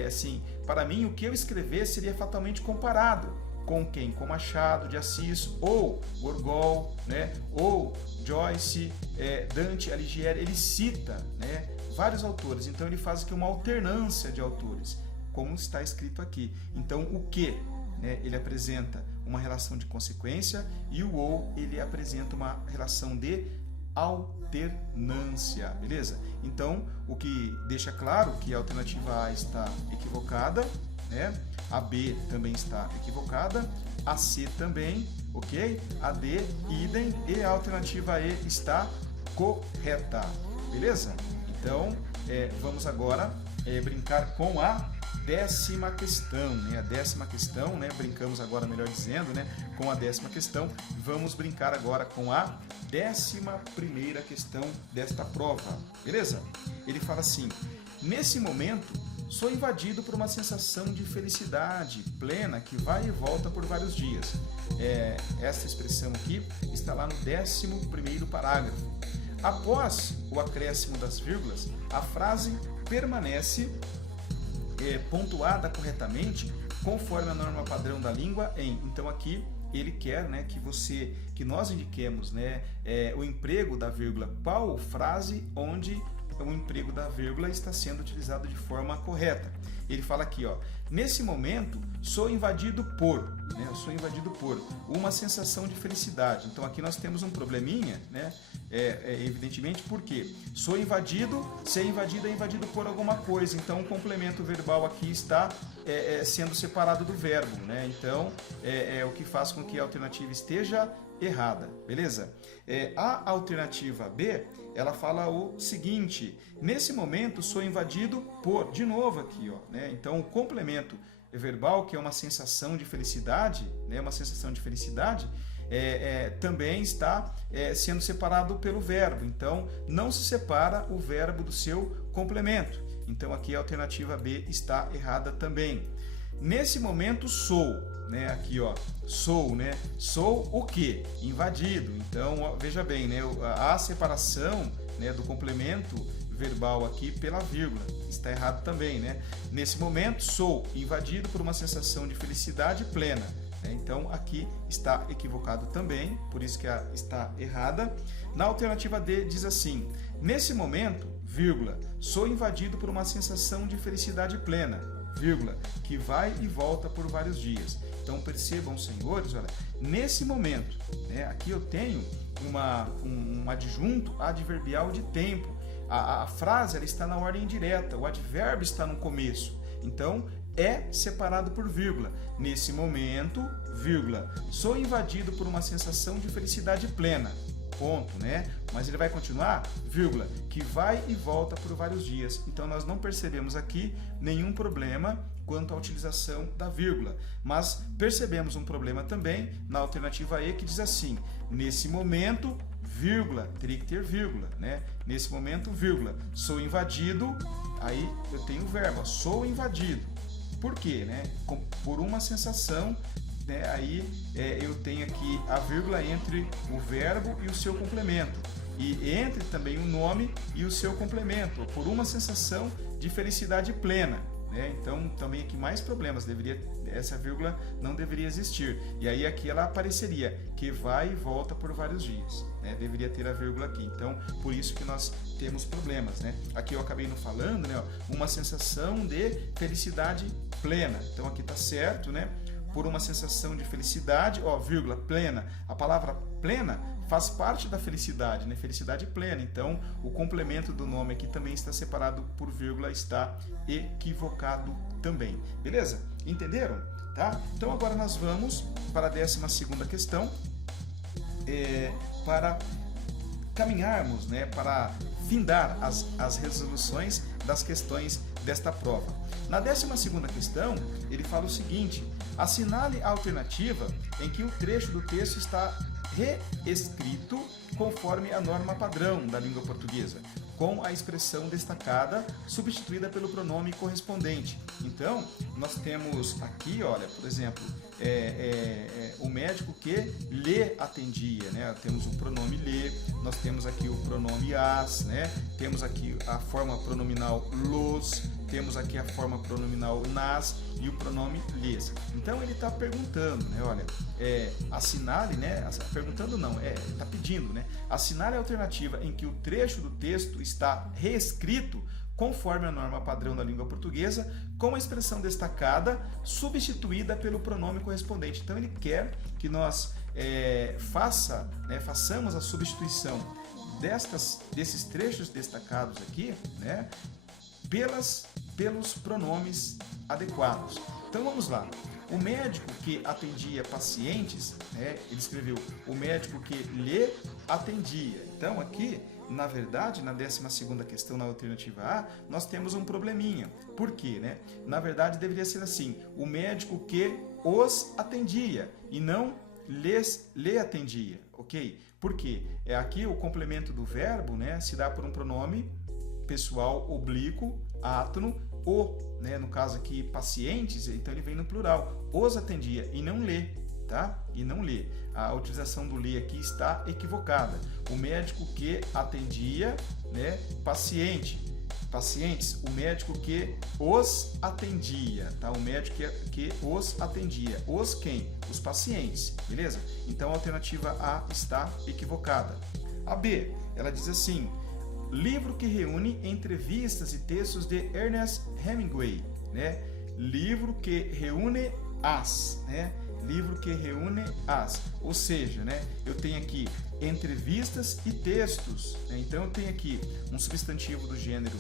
Assim, para mim, o que eu escrever seria fatalmente comparado com quem? Com Machado de Assis, ou Gurgel, né? Ou Joyce, Dante Alighieri. Ele cita, né, vários autores, então ele faz aqui uma alternância de autores, como está escrito aqui. Então o que, né, ele apresenta uma relação de consequência, e o ou ele apresenta uma relação de alternância, beleza? Então, o que deixa claro que a alternativa A está equivocada, né? A B também está equivocada, a C também, ok? A D, idem, e a alternativa E está correta, beleza? Então, vamos agora brincar com a 10ª questão, né? A 10ª questão, né? Brincamos agora, melhor dizendo, né, com a 10ª questão. Vamos brincar agora com a 11ª questão desta prova, beleza? Ele fala assim: nesse momento, sou invadido por uma sensação de felicidade plena que vai e volta por vários dias. Essa expressão aqui está lá no 11º parágrafo. Após o acréscimo das vírgulas, a frase permanece pontuada corretamente conforme a norma padrão da língua em. Então aqui ele quer, né, que nós indiquemos, né, o emprego da vírgula, qual frase onde o emprego da vírgula está sendo utilizado de forma correta. Ele fala aqui, ó, nesse momento sou invadido por, né, eu sou invadido por uma sensação de felicidade. Então aqui nós temos um probleminha, né, evidentemente, porque sou invadido, ser invadido é invadido por alguma coisa, então o complemento verbal aqui está sendo separado do verbo, né? Então o que faz com que a alternativa esteja errada, beleza? A alternativa B, ela fala o seguinte: nesse momento sou invadido por, de novo aqui, ó, né? Então o complemento verbal, que é uma sensação de felicidade, né? Uma sensação de felicidade, também está sendo separado pelo verbo. Então não se separa o verbo do seu complemento. Então aqui a alternativa B está errada também. Nesse momento sou, né? Aqui, ó, sou, né? Sou o quê? Invadido. Então, ó, veja bem, né? A separação, né, do complemento verbal aqui pela vírgula está errado também, né? Nesse momento sou invadido por uma sensação de felicidade plena. Então aqui está equivocado também, por isso que está errada. Na alternativa D diz assim: nesse momento, vírgula, sou invadido por uma sensação de felicidade plena, vírgula, que vai e volta por vários dias. Então percebam, senhores, olha, nesse momento, né, aqui eu tenho um adjunto adverbial de tempo. A frase ela está na ordem direta, o advérbio está no começo. Então é separado por vírgula. Nesse momento, vírgula, sou invadido por uma sensação de felicidade plena. Ponto, né? Mas ele vai continuar, vírgula, que vai e volta por vários dias. Então nós não percebemos aqui nenhum problema quanto à utilização da vírgula. Mas percebemos um problema também na alternativa E, que diz assim: nesse momento, vírgula, teria que ter vírgula, né? Nesse momento, vírgula, sou invadido, aí eu tenho o verbo, sou invadido. Por quê? Né? Por uma sensação, né? Aí eu tenho aqui a vírgula entre o verbo e o seu complemento. E entre também o nome e o seu complemento, por uma sensação de felicidade plena. Né? Então, também aqui mais problemas, essa vírgula não deveria existir. E aí aqui ela apareceria, que vai e volta por vários dias. Né? Deveria ter a vírgula aqui. Então, por isso que nós temos problemas. Né? Aqui eu acabei não falando, né? Uma sensação de felicidade plena. Então, aqui está certo, né? Por uma sensação de felicidade, ó, vírgula, plena. A palavra plena faz parte da felicidade, né? Felicidade plena. Então, o complemento do nome aqui também está separado por vírgula, está equivocado também. Beleza? Entenderam? Tá? Então, agora nós vamos para a 12ª questão, para caminharmos, né? Para findar as resoluções das questões desta prova. Na 12ª questão, ele fala o seguinte: assinale a alternativa em que o trecho do texto está reescrito conforme a norma padrão da língua portuguesa, com a expressão destacada substituída pelo pronome correspondente. Então, nós temos aqui, olha, por exemplo, o médico que lhe atendia, né? Temos o pronome lhe, nós temos aqui o pronome as, né? Temos aqui a forma pronominal los, temos aqui a forma pronominal nas e o pronome lhes. Então ele está perguntando, né? Olha, assinale, né? Perguntando não, está pedindo, né? Assinale a alternativa em que o trecho do texto está reescrito conforme a norma padrão da língua portuguesa, com a expressão destacada substituída pelo pronome correspondente. Então ele quer que nós façamos a substituição desses trechos destacados aqui, né? Pelos pronomes adequados. Então vamos lá. O médico que atendia pacientes, né, ele escreveu o médico que lhe atendia. Então aqui, na verdade, na 12ª questão, na alternativa A, nós temos um probleminha. Por quê? Né? Na verdade, deveria ser assim: o médico que os atendia e não lhe atendia, ok? Por quê? Aqui o complemento do verbo, né, se dá por um pronome pessoal oblíquo, átono, o, né, no caso aqui pacientes, então ele vem no plural, os atendia e não lê, tá? E não lê. A utilização do lê aqui está equivocada. O médico que atendia, né, pacientes, o médico que os atendia, tá? O médico que os atendia. Os quem? Os pacientes, beleza? Então a alternativa A está equivocada. A B, ela diz assim: livro que reúne entrevistas e textos de Ernest Hemingway, né? Livro que reúne né? Livro que reúne ou seja, né? Eu tenho aqui entrevistas e textos, né? Então eu tenho aqui um substantivo do gênero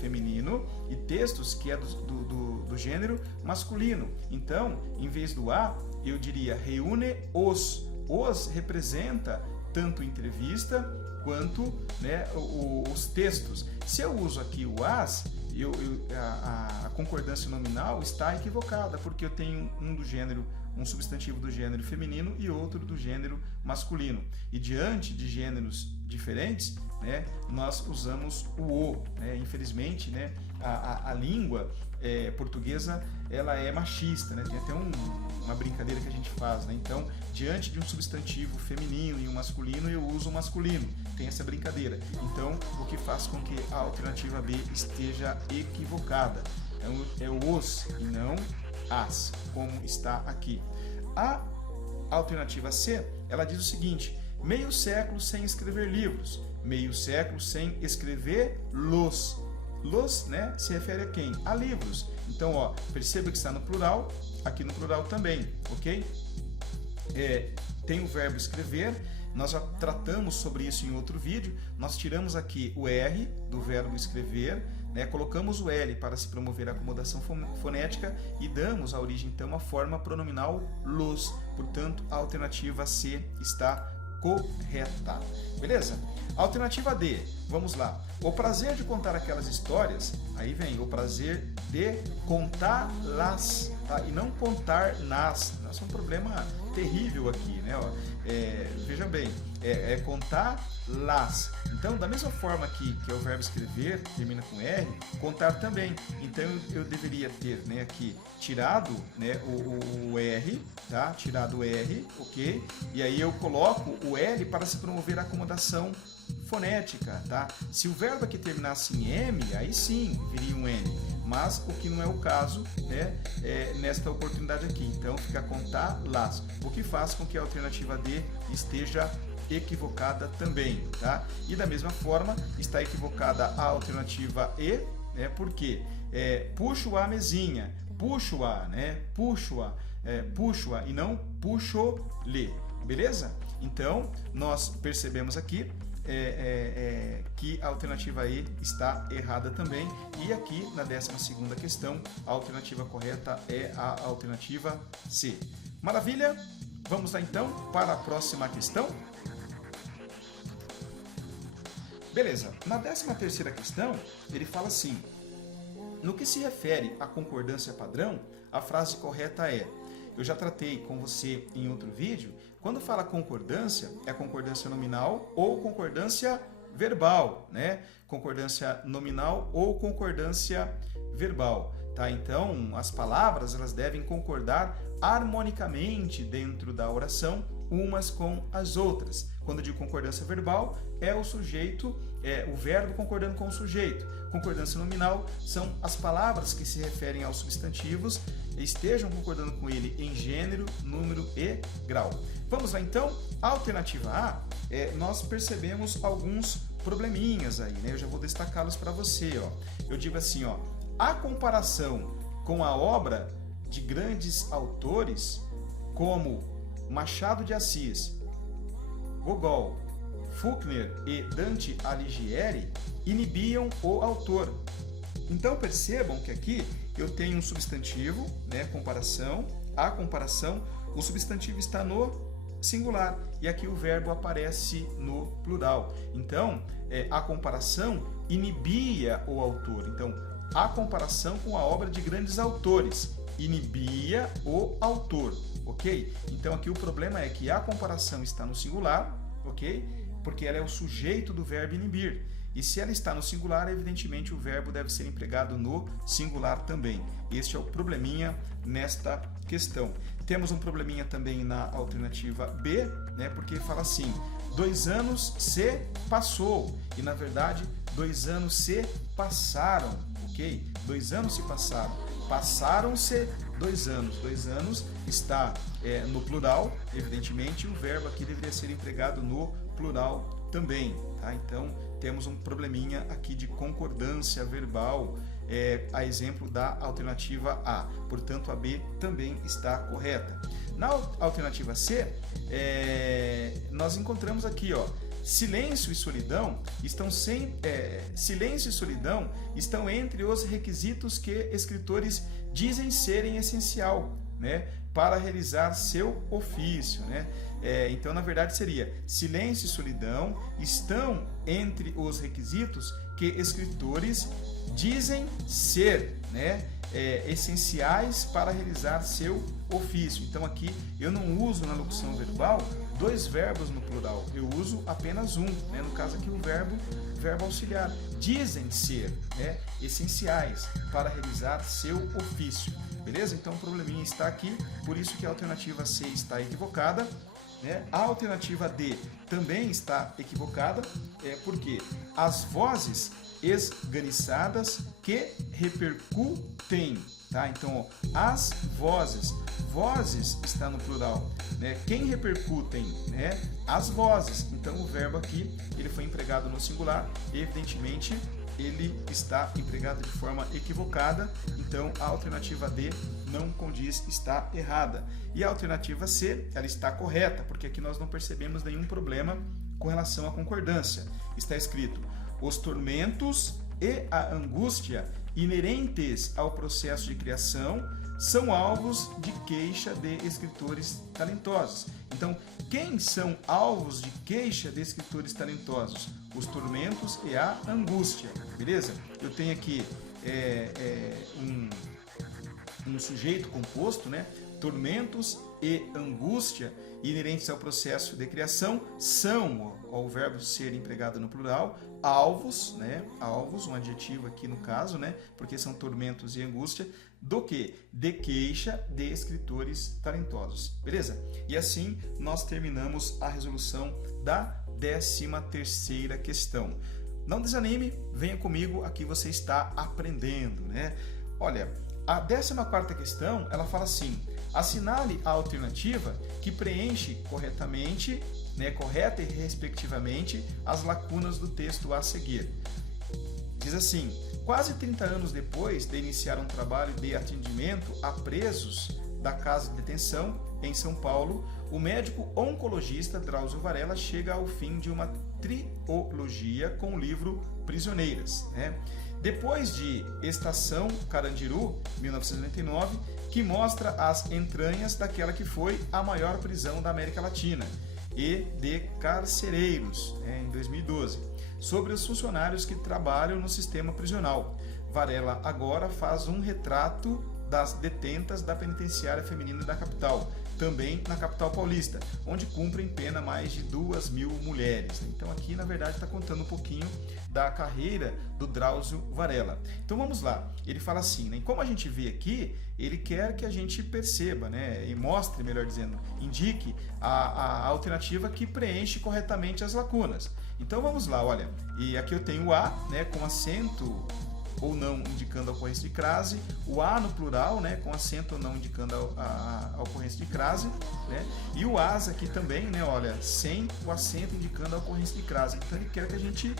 feminino e textos que é do gênero masculino. Então, em vez do A, eu diria reúne os. Os representa tanto entrevista quanto, né, os textos. Se eu uso aqui o as, a concordância nominal está equivocada, porque eu tenho um substantivo do gênero feminino e outro do gênero masculino. E diante de gêneros diferentes, né, nós usamos o. Né? Infelizmente, né, a língua portuguesa, ela é machista, né? Tem até uma brincadeira que a gente faz, né? Então, diante de um substantivo feminino e um masculino, eu uso o masculino. Tem essa brincadeira. Então, o que faz com que a alternativa B esteja equivocada. É o os e não as, como está aqui. A alternativa C, ela diz o seguinte: meio século sem escrever livros, meio século sem escrever los. Los, né, se refere a quem? A livros. Então, ó, perceba que está no plural, aqui no plural também, ok? Tem o verbo escrever, nós já tratamos sobre isso em outro vídeo. Nós tiramos aqui o R do verbo escrever, né, colocamos o L para se promover a acomodação fonética e damos a origem, então, à forma pronominal los. Portanto, a alternativa C está correta. Beleza? Alternativa D, vamos lá. O prazer de contar aquelas histórias, aí vem o prazer de contá-las, tá? E não contar-nas. Nossa, é um problema terrível aqui, né? Veja bem, é contar-las. Então, da mesma forma que é o verbo escrever, termina com R, contar também. Então, eu deveria ter, né, aqui tirado, né, o R, tá? Tirado o R, ok? E aí eu coloco o L para se promover a acomodação fonética, tá? Se o verbo aqui terminasse em M, aí sim viria um N, mas o que não é o caso, né, nesta oportunidade aqui. Então fica contar-las, o que faz com que a alternativa D esteja equivocada também, tá? E da mesma forma está equivocada a alternativa E, né? Porque puxo a mesinha, puxo-a, né? Puxo-a, puxo-a e não puxo-lhe, beleza? Então nós percebemos aqui que a alternativa E está errada também. E aqui na 12ª questão, a alternativa correta é a alternativa C. Maravilha? Vamos lá então para a próxima questão. Beleza, na 13ª questão, ele fala assim: no que se refere à concordância padrão, a frase correta é... Eu já tratei com você em outro vídeo, quando fala concordância, é concordância nominal ou concordância verbal, né? Concordância nominal ou concordância verbal, tá? Então, as palavras, elas devem concordar harmonicamente dentro da oração, umas com as outras. Quando eu digo concordância verbal, é o sujeito, o verbo concordando com o sujeito. Concordância nominal são as palavras que se referem aos substantivos estejam concordando com ele em gênero, número e grau. Vamos lá então, a alternativa A, nós percebemos alguns probleminhas aí, né? Eu já vou destacá-los para você, ó. Eu digo assim, ó, a comparação com a obra de grandes autores como Machado de Assis, Gogol, Faulkner e Dante Alighieri inibiam o autor. Então percebam que aqui eu tenho um substantivo, né, comparação, a comparação, o substantivo está no singular e aqui o verbo aparece no plural. Então, a comparação inibia o autor. Então, a comparação com a obra de grandes autores inibia o autor, ok? Então, aqui o problema é que a comparação está no singular, ok? Porque ela é o sujeito do verbo inibir. E se ela está no singular, evidentemente o verbo deve ser empregado no singular também. Este é o probleminha nesta questão. Temos um probleminha também na alternativa B, né? Porque fala assim, 2 anos se passou. E na verdade, 2 anos se passaram, ok? 2 anos se passaram. Passaram-se 2 anos. 2 anos está no plural, evidentemente, o verbo aqui deveria ser empregado no plural também, tá? Então, temos um probleminha aqui de concordância verbal, a exemplo da alternativa A. Portanto, a B também está correta. Na alternativa C, nós encontramos aqui, ó, silêncio e solidão estão entre os requisitos que escritores dizem serem essencial, né, para realizar seu ofício, né? Então, na verdade, seria silêncio e solidão estão entre os requisitos que escritores dizem ser, né, essenciais para realizar seu ofício. Então, aqui eu não uso na locução verbal 2 verbos no plural, eu uso apenas um, né? No caso aqui o verbo auxiliar. Dizem ser, né, essenciais para realizar seu ofício. Beleza? Então o probleminha está aqui, por isso que a alternativa C está equivocada, né? A alternativa D também está equivocada, porque as vozes esganiçadas que repercutem, tá? Então, ó, as vozes está no plural, né? Quem repercutem, né? As vozes. Então, o verbo aqui, ele foi empregado no singular, evidentemente, ele está empregado de forma equivocada, então a alternativa D não condiz, está errada. E a alternativa C, ela está correta, porque aqui nós não percebemos nenhum problema com relação à concordância. Está escrito, os tormentos e a angústia inerentes ao processo de criação são alvos de queixa de escritores talentosos. Então, quem são alvos de queixa de escritores talentosos? Os tormentos e a angústia, beleza? Eu tenho aqui um sujeito composto, né? Tormentos e angústia inerentes ao processo de criação são, ao verbo ser empregado no plural, alvos, né? Alvos, um adjetivo aqui no caso, né? Porque são tormentos e angústia, do que? De queixa de escritores talentosos, beleza? E assim nós terminamos a resolução da 13ª questão. Não desanime, venha comigo, aqui você está aprendendo, né? Olha, a 14ª questão, ela fala assim: assinale a alternativa que preenche corretamente, né, correta e respectivamente, as lacunas do texto a seguir. Diz assim: quase 30 anos depois de iniciar um trabalho de atendimento a presos da Casa de Detenção, em São Paulo, o médico oncologista Drauzio Varela chega ao fim de uma trilogia com o livro Prisioneiras, né? Depois de Estação Carandiru, 1999, que mostra as entranhas daquela que foi a maior prisão da América Latina, e de Carcereiros, né, em 2012, sobre os funcionários que trabalham no sistema prisional. Varela agora faz um retrato das detentas da penitenciária feminina da capital, também na capital paulista, onde cumprem pena mais de 2.000 mulheres. Então aqui, na verdade, está contando um pouquinho da carreira do Drauzio Varela. Então vamos lá, ele fala assim, né? Como a gente vê aqui, ele quer que a gente perceba, né? E mostre, melhor dizendo, indique a alternativa que preenche corretamente as lacunas. Então vamos lá, olha, e aqui eu tenho o A, né, com acento ou não indicando a ocorrência de crase, o A no plural, né, com acento ou não indicando a ocorrência de crase, né, e o AS aqui também, né, olha, sem o acento indicando a ocorrência de crase. Então ele quer que a gente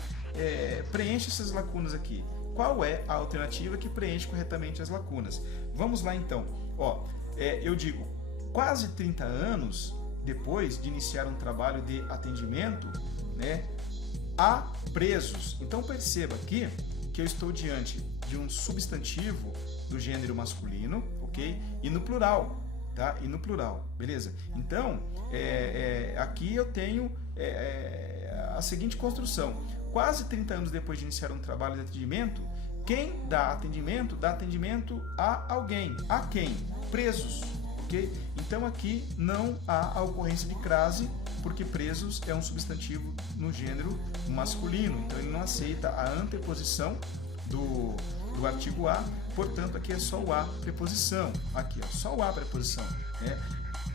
preencha essas lacunas aqui. Qual é a alternativa que preenche corretamente as lacunas? Vamos lá então. Ó, eu digo, quase 30 anos depois de iniciar um trabalho de atendimento, né, a presos. Então perceba aqui que eu estou diante de um substantivo do gênero masculino, ok? E no plural, tá? E no plural, beleza? Então, aqui eu tenho a seguinte construção. Quase 30 anos depois de iniciar um trabalho de atendimento, quem dá atendimento a alguém. A quem? Presos, ok? Então aqui não há a ocorrência de crase, porque presos é um substantivo no gênero masculino, então ele não aceita a anteposição do artigo A, portanto aqui é só o A preposição, aqui ó, só o A preposição, né?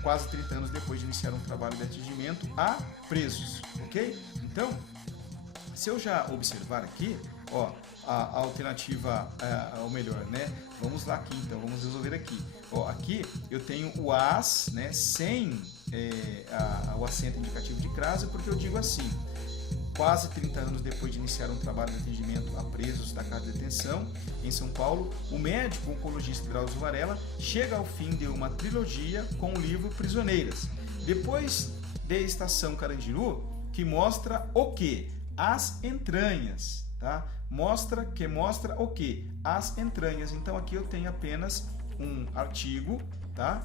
Quase 30 anos depois de iniciar um trabalho de atendimento a presos, ok? Então, se eu já observar aqui, ó, a alternativa, ou melhor, né? Vamos lá aqui, então, vamos resolver aqui. Ó, aqui eu tenho o AS, né, sem o acento indicativo de crase, porque eu digo assim: quase 30 anos depois de iniciar um trabalho de atendimento a presos da Casa de Detenção, em São Paulo, o médico oncologista Drauzio Varela chega ao fim de uma trilogia com o livro Prisioneiras. Depois de Estação Carandiru, que mostra o quê? As entranhas, tá? Mostra o quê? As entranhas. Então aqui eu tenho apenas um artigo, tá?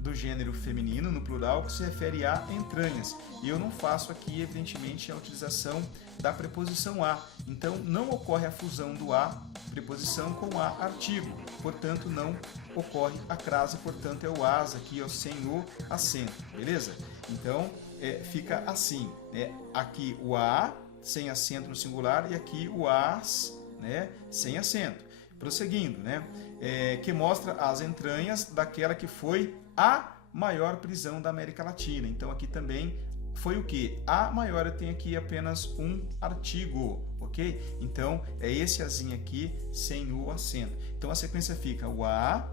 Do gênero feminino, no plural, que se refere a entranhas. E eu não faço aqui, evidentemente, a utilização da preposição a. Então, não ocorre a fusão do a, preposição, com a, artigo. Portanto, não ocorre a crase, portanto, é o as aqui, ó, sem o acento, beleza? Então, fica assim, né? Aqui o a, sem acento no singular, e aqui o as, né, sem acento. Prosseguindo, né? Que mostra as entranhas daquela que foi a maior prisão da América Latina. Então aqui também foi o que? A maior, eu tenho aqui apenas um artigo, ok? Então é esse azinho aqui sem o acento. Então a sequência fica o a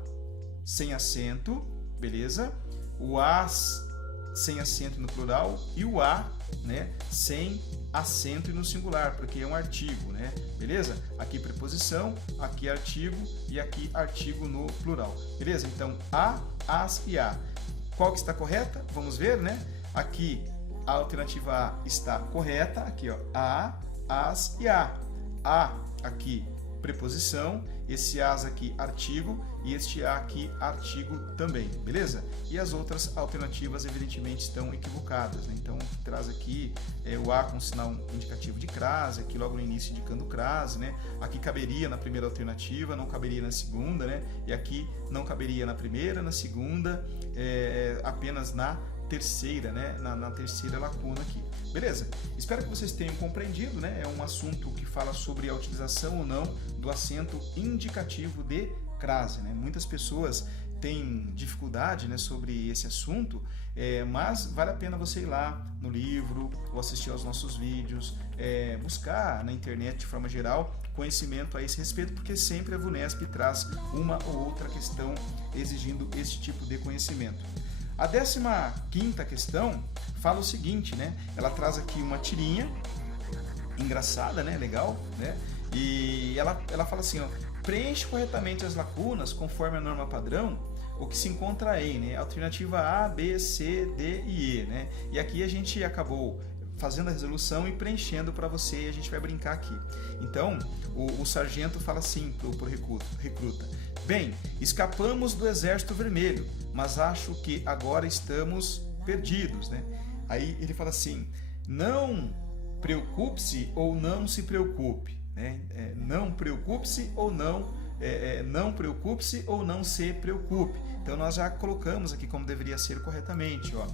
sem acento, beleza? O as sem acento no plural e o a, né, sem acento e no singular, porque é um artigo, né? Beleza? Aqui preposição, aqui artigo e aqui artigo no plural. Beleza? Então, a, as e a. Qual que está correta? Vamos ver, né? Aqui a alternativa A está correta, aqui ó, a, as e a. A aqui preposição, esse as aqui artigo e este a aqui artigo também, beleza? E as outras alternativas evidentemente estão equivocadas, né? Então traz aqui o a com sinal indicativo de crase, aqui logo no início indicando crase, né? Aqui caberia na primeira alternativa, não caberia na segunda, né? E aqui não caberia na primeira, na segunda, apenas na terceira, né? Na terceira lacuna aqui. Beleza? Espero que vocês tenham compreendido, né? É um assunto que fala sobre a utilização ou não do acento indicativo de crase, né? Muitas pessoas têm dificuldade, né, sobre esse assunto, mas vale a pena você ir lá no livro ou assistir aos nossos vídeos, buscar na internet de forma geral conhecimento a esse respeito, porque sempre a VUNESP traz uma ou outra questão exigindo esse tipo de conhecimento. A 15ª questão fala o seguinte, né? Ela traz aqui uma tirinha engraçada, né? Legal, né? E ela fala assim, ó, preenche corretamente as lacunas conforme a norma padrão, o que se encontra aí, né? Alternativa A, B, C, D e E, né? E aqui a gente acabou fazendo a resolução e preenchendo para você, e a gente vai brincar aqui. Então, o sargento fala assim pro recruta: bem, escapamos do Exército Vermelho, mas acho que agora estamos perdidos, né? Aí ele fala assim: não preocupe-se ou não se preocupe, né? Não preocupe-se ou não preocupe-se ou não se preocupe. Então nós já colocamos aqui como deveria ser corretamente, ó.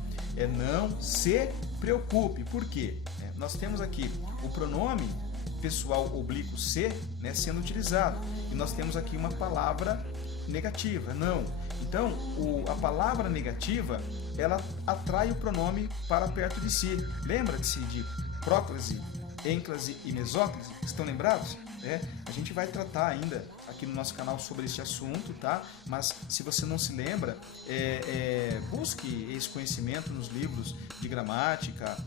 Não se preocupe. Por quê? Nós temos aqui o pronome pessoal oblíquo se, né, sendo utilizado, e nós temos aqui uma palavra negativa, não. Então a palavra negativa, ela atrai o pronome para perto de si. Lembra-se de próclase, ênclase e mesóclase? Estão lembrados? A gente vai tratar ainda aqui no nosso canal sobre esse assunto, tá? Mas se você não se lembra, busque esse conhecimento nos livros de gramática,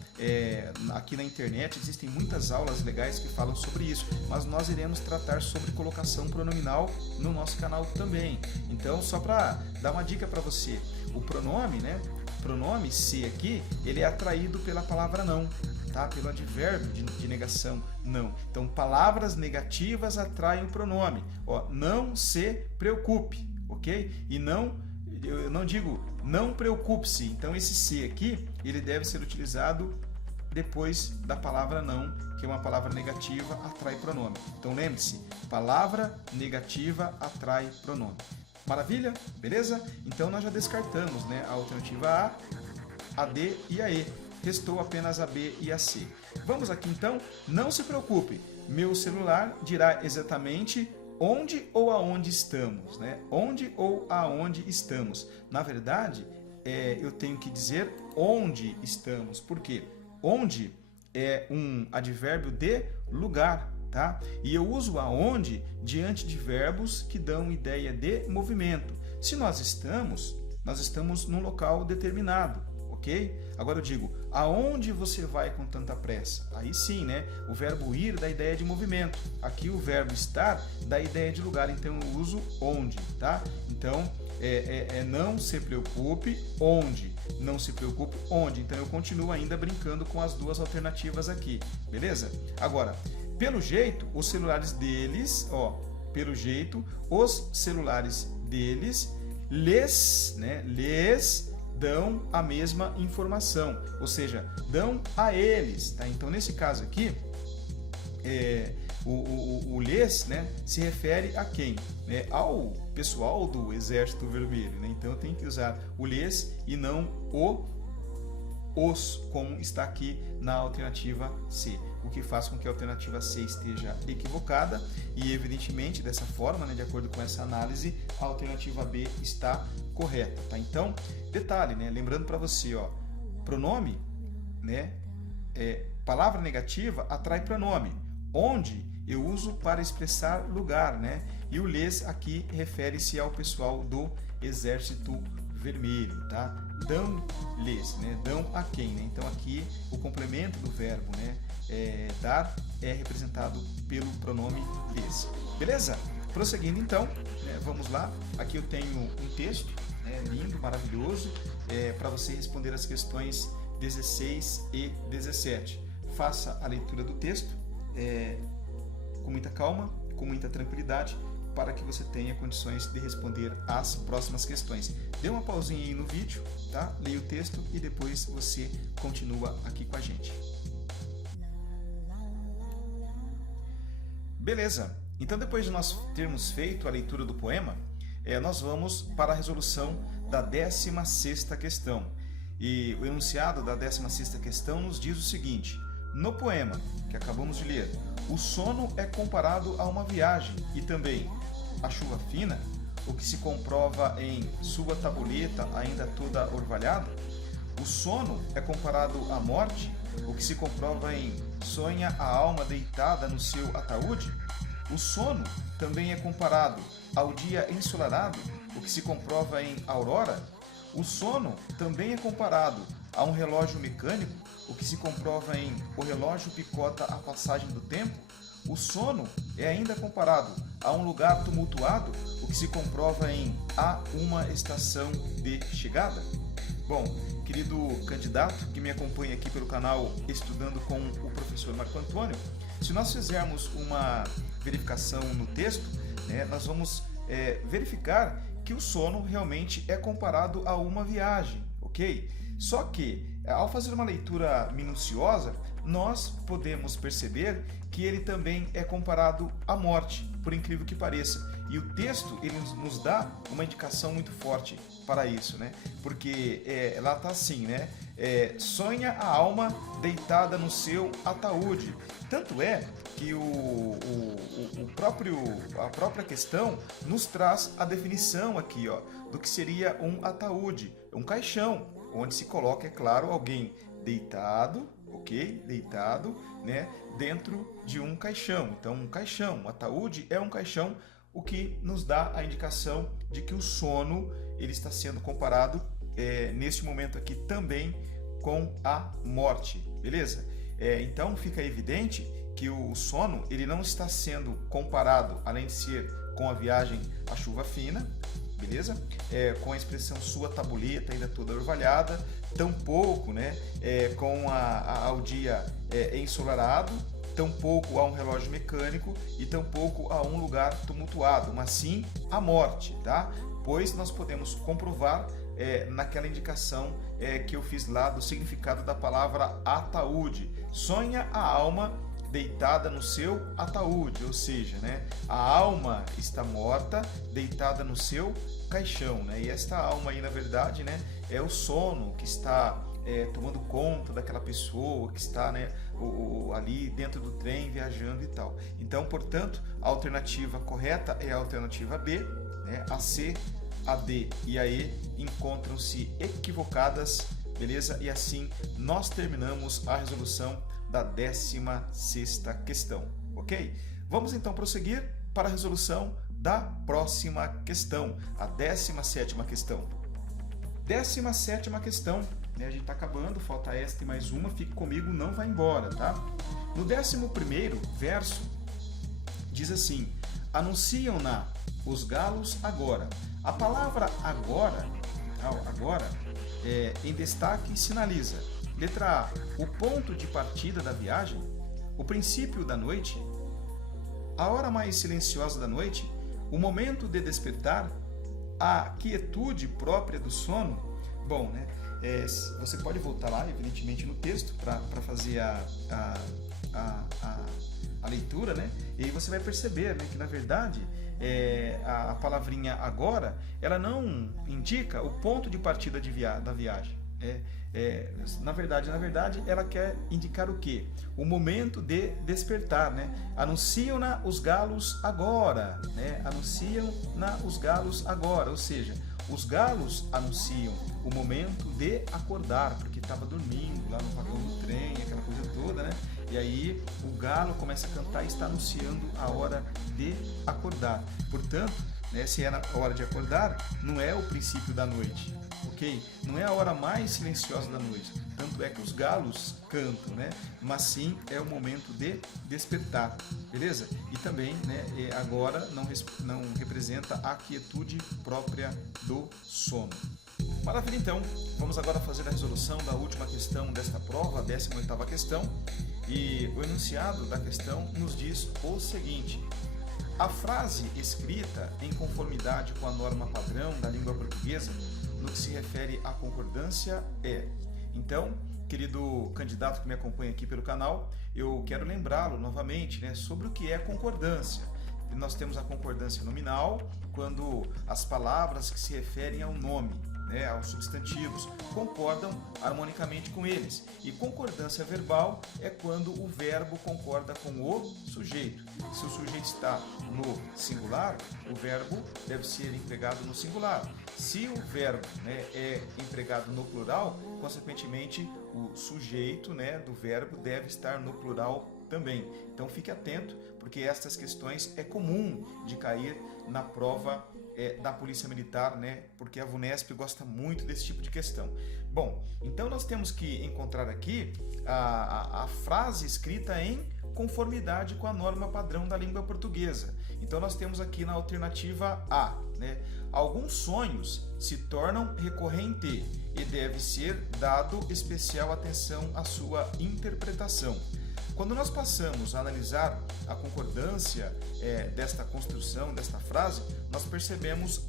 aqui na internet existem muitas aulas legais que falam sobre isso, mas nós iremos tratar sobre colocação pronominal no nosso canal também. Então, só para dar uma dica para você, o pronome, né? Pronome se aqui, ele é atraído pela palavra não. Tá? Pelo advérbio de negação, não. Então, palavras negativas atraem o pronome. Ó, não se preocupe, ok? E eu não digo não preocupe-se. Então, esse se aqui, ele deve ser utilizado depois da palavra não, que é uma palavra negativa, atrai pronome. Então, lembre-se, palavra negativa atrai pronome. Maravilha? Beleza? Então, nós já descartamos, né, a alternativa A D e a E. Restou apenas a B e a C. Vamos aqui então, não se preocupe, meu celular dirá exatamente onde ou aonde estamos, né? Onde ou aonde estamos. Na verdade, eu tenho que dizer onde estamos, porque onde é um advérbio de lugar, tá? E eu uso aonde diante de verbos que dão ideia de movimento. Se nós estamos num local determinado. Ok? Agora eu digo, aonde você vai com tanta pressa? Aí sim, né? O verbo ir dá ideia de movimento. Aqui o verbo estar dá ideia de lugar, então eu uso onde, tá? Então, não se preocupe onde. Não se preocupe onde. Então eu continuo ainda brincando com as duas alternativas aqui, beleza? Agora, pelo jeito, os celulares deles, lhes dão a mesma informação, ou seja, dão a eles, tá? Então, nesse caso aqui, o lhes, né, se refere a quem? Ao pessoal do Exército Vermelho, né? Então, eu tenho que usar o lhes e não os, como está aqui na alternativa C, o que faz com que a alternativa C esteja equivocada e, evidentemente, dessa forma, né, de acordo com essa análise, a alternativa B está correta, tá? Então, detalhe, né, lembrando para você, ó, pronome, né, palavra negativa atrai pronome, onde eu uso para expressar lugar, né, e o lhes aqui refere-se ao pessoal do Exército Vermelho, tá? Dão-lhes, né? Dão a quem, né? Então aqui o complemento do verbo, né? Dar é representado pelo pronome lhes. Beleza? Prosseguindo então, né? Vamos lá. Aqui eu tenho um texto, né? Lindo, maravilhoso, para você responder as questões 16 e 17. Faça a leitura do texto com muita calma, com muita tranquilidade, para que você tenha condições de responder às próximas questões. Dê uma pausinha aí no vídeo, tá? Leia o texto e depois você continua aqui com a gente. Beleza, então depois de nós termos feito a leitura do poema, nós vamos para a resolução da 16ª questão. E o enunciado da 16ª questão nos diz o seguinte: no poema que acabamos de ler, o sono é comparado a uma viagem e também a chuva fina, o que se comprova em sua tabuleta ainda toda orvalhada. O sono é comparado à morte, o que se comprova em sonha a alma deitada no seu ataúde. O sono também é comparado ao dia ensolarado, o que se comprova em aurora. O sono também é comparado a um relógio mecânico, o que se comprova em o relógio picota a passagem do tempo. O sono é ainda comparado a um lugar tumultuado, o que se comprova em há uma estação de chegada. Bom, querido candidato que me acompanha aqui pelo canal Estudando com o Professor Marco Antônio, se nós fizermos uma verificação no texto, nós vamos verificar que o sono realmente é comparado a uma viagem, ok? Só que, ao fazer uma leitura minuciosa, nós podemos perceber que ele também é comparado à morte, por incrível que pareça. E o texto ele nos dá uma indicação muito forte para isso, né? Porque lá está assim, né? Sonha a alma deitada no seu ataúde. Tanto é que a própria questão nos traz a definição aqui, ó, do que seria um ataúde, um caixão, onde se coloca, é claro, alguém deitado, ok? Deitado, né? Dentro de um caixão. Então, um caixão, um ataúde é um caixão, o que nos dá a indicação de que o sono ele está sendo comparado neste momento aqui também com a morte, beleza? Então, fica evidente que o sono ele não está sendo comparado, além de ser com a viagem à chuva fina, beleza? Com a expressão sua tabuleta ainda toda orvalhada, tampouco, né? Com ao dia ensolarado, tampouco a um relógio mecânico e tampouco a um lugar tumultuado, mas sim a morte, tá? Pois nós podemos comprovar naquela indicação que eu fiz lá do significado da palavra ataúde. Sonha a alma deitada no seu ataúde, ou seja, né, a alma está morta, deitada no seu caixão, né? E esta alma aí, na verdade, né, é o sono que está tomando conta daquela pessoa que está, né, ali dentro do trem viajando e tal. Então, portanto, a alternativa correta é a alternativa B, né? A C, a D e a E encontram-se equivocadas, beleza? E assim nós terminamos a resolução da 16ª questão, ok? Vamos então prosseguir para a resolução da próxima questão, a 17ª questão. 17ª questão, né? A gente está acabando, falta esta e mais uma, fique comigo, não vai embora, tá? No 11º verso, diz assim: anunciam-na os galos agora. A palavra agora, em destaque sinaliza: letra A, o ponto de partida da viagem, o princípio da noite, a hora mais silenciosa da noite, o momento de despertar, a quietude própria do sono. Bom, né? Você pode voltar lá, evidentemente, no texto para fazer a leitura, né? E aí você vai perceber, né, que na verdade a palavrinha agora ela não indica o ponto de partida da viagem. Na verdade, ela quer indicar o quê? O momento de despertar, né? Anunciam-na os galos agora, né? Anunciam-na os galos agora, ou seja, os galos anunciam o momento de acordar, porque estava dormindo lá no vagão do trem, aquela coisa toda, né? E aí o galo começa a cantar e está anunciando a hora de acordar. Portanto, né, se é a hora de acordar, não é o princípio da noite, ok? Não é a hora mais silenciosa da noite. Tanto é que os galos cantam, né? Mas sim é o momento de despertar, beleza? E também, né, agora não representa a quietude própria do sono. Maravilha, então. Vamos agora fazer a resolução da última questão desta prova, a 18ª questão. E o enunciado da questão nos diz o seguinte: A frase escrita em conformidade com a norma padrão da língua portuguesa, no que se refere à concordância, é. Então, querido candidato que me acompanha aqui pelo canal, eu quero lembrá-lo novamente, né, sobre o que é concordância. Nós temos a concordância nominal, quando as palavras que se referem ao nome, né, aos substantivos, concordam harmonicamente com eles. E concordância verbal é quando o verbo concorda com o sujeito. Se o sujeito está no singular, o verbo deve ser empregado no singular. Se o verbo, né, é empregado no plural, consequentemente o sujeito, né, do verbo deve estar no plural também. Então fique atento, porque estas questões é comum de cair na prova da Polícia Militar, né? Porque a VUNESP gosta muito desse tipo de questão. Bom, então nós temos que encontrar aqui a frase escrita em conformidade com a norma padrão da língua portuguesa. Então nós temos aqui na alternativa A, né? Alguns sonhos se tornam recorrente e deve ser dado especial atenção à sua interpretação. Quando nós passamos a analisar a concordância desta construção, desta frase, nós percebemos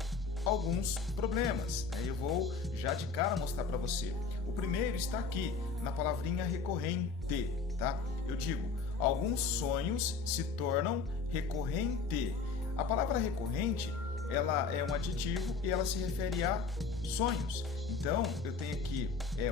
alguns problemas. Eu vou já de cara mostrar para você. O primeiro está aqui, na palavrinha recorrente, tá? Eu digo, alguns sonhos se tornam recorrente. A palavra recorrente, ela é um adjetivo e ela se refere a sonhos. Então, eu tenho aqui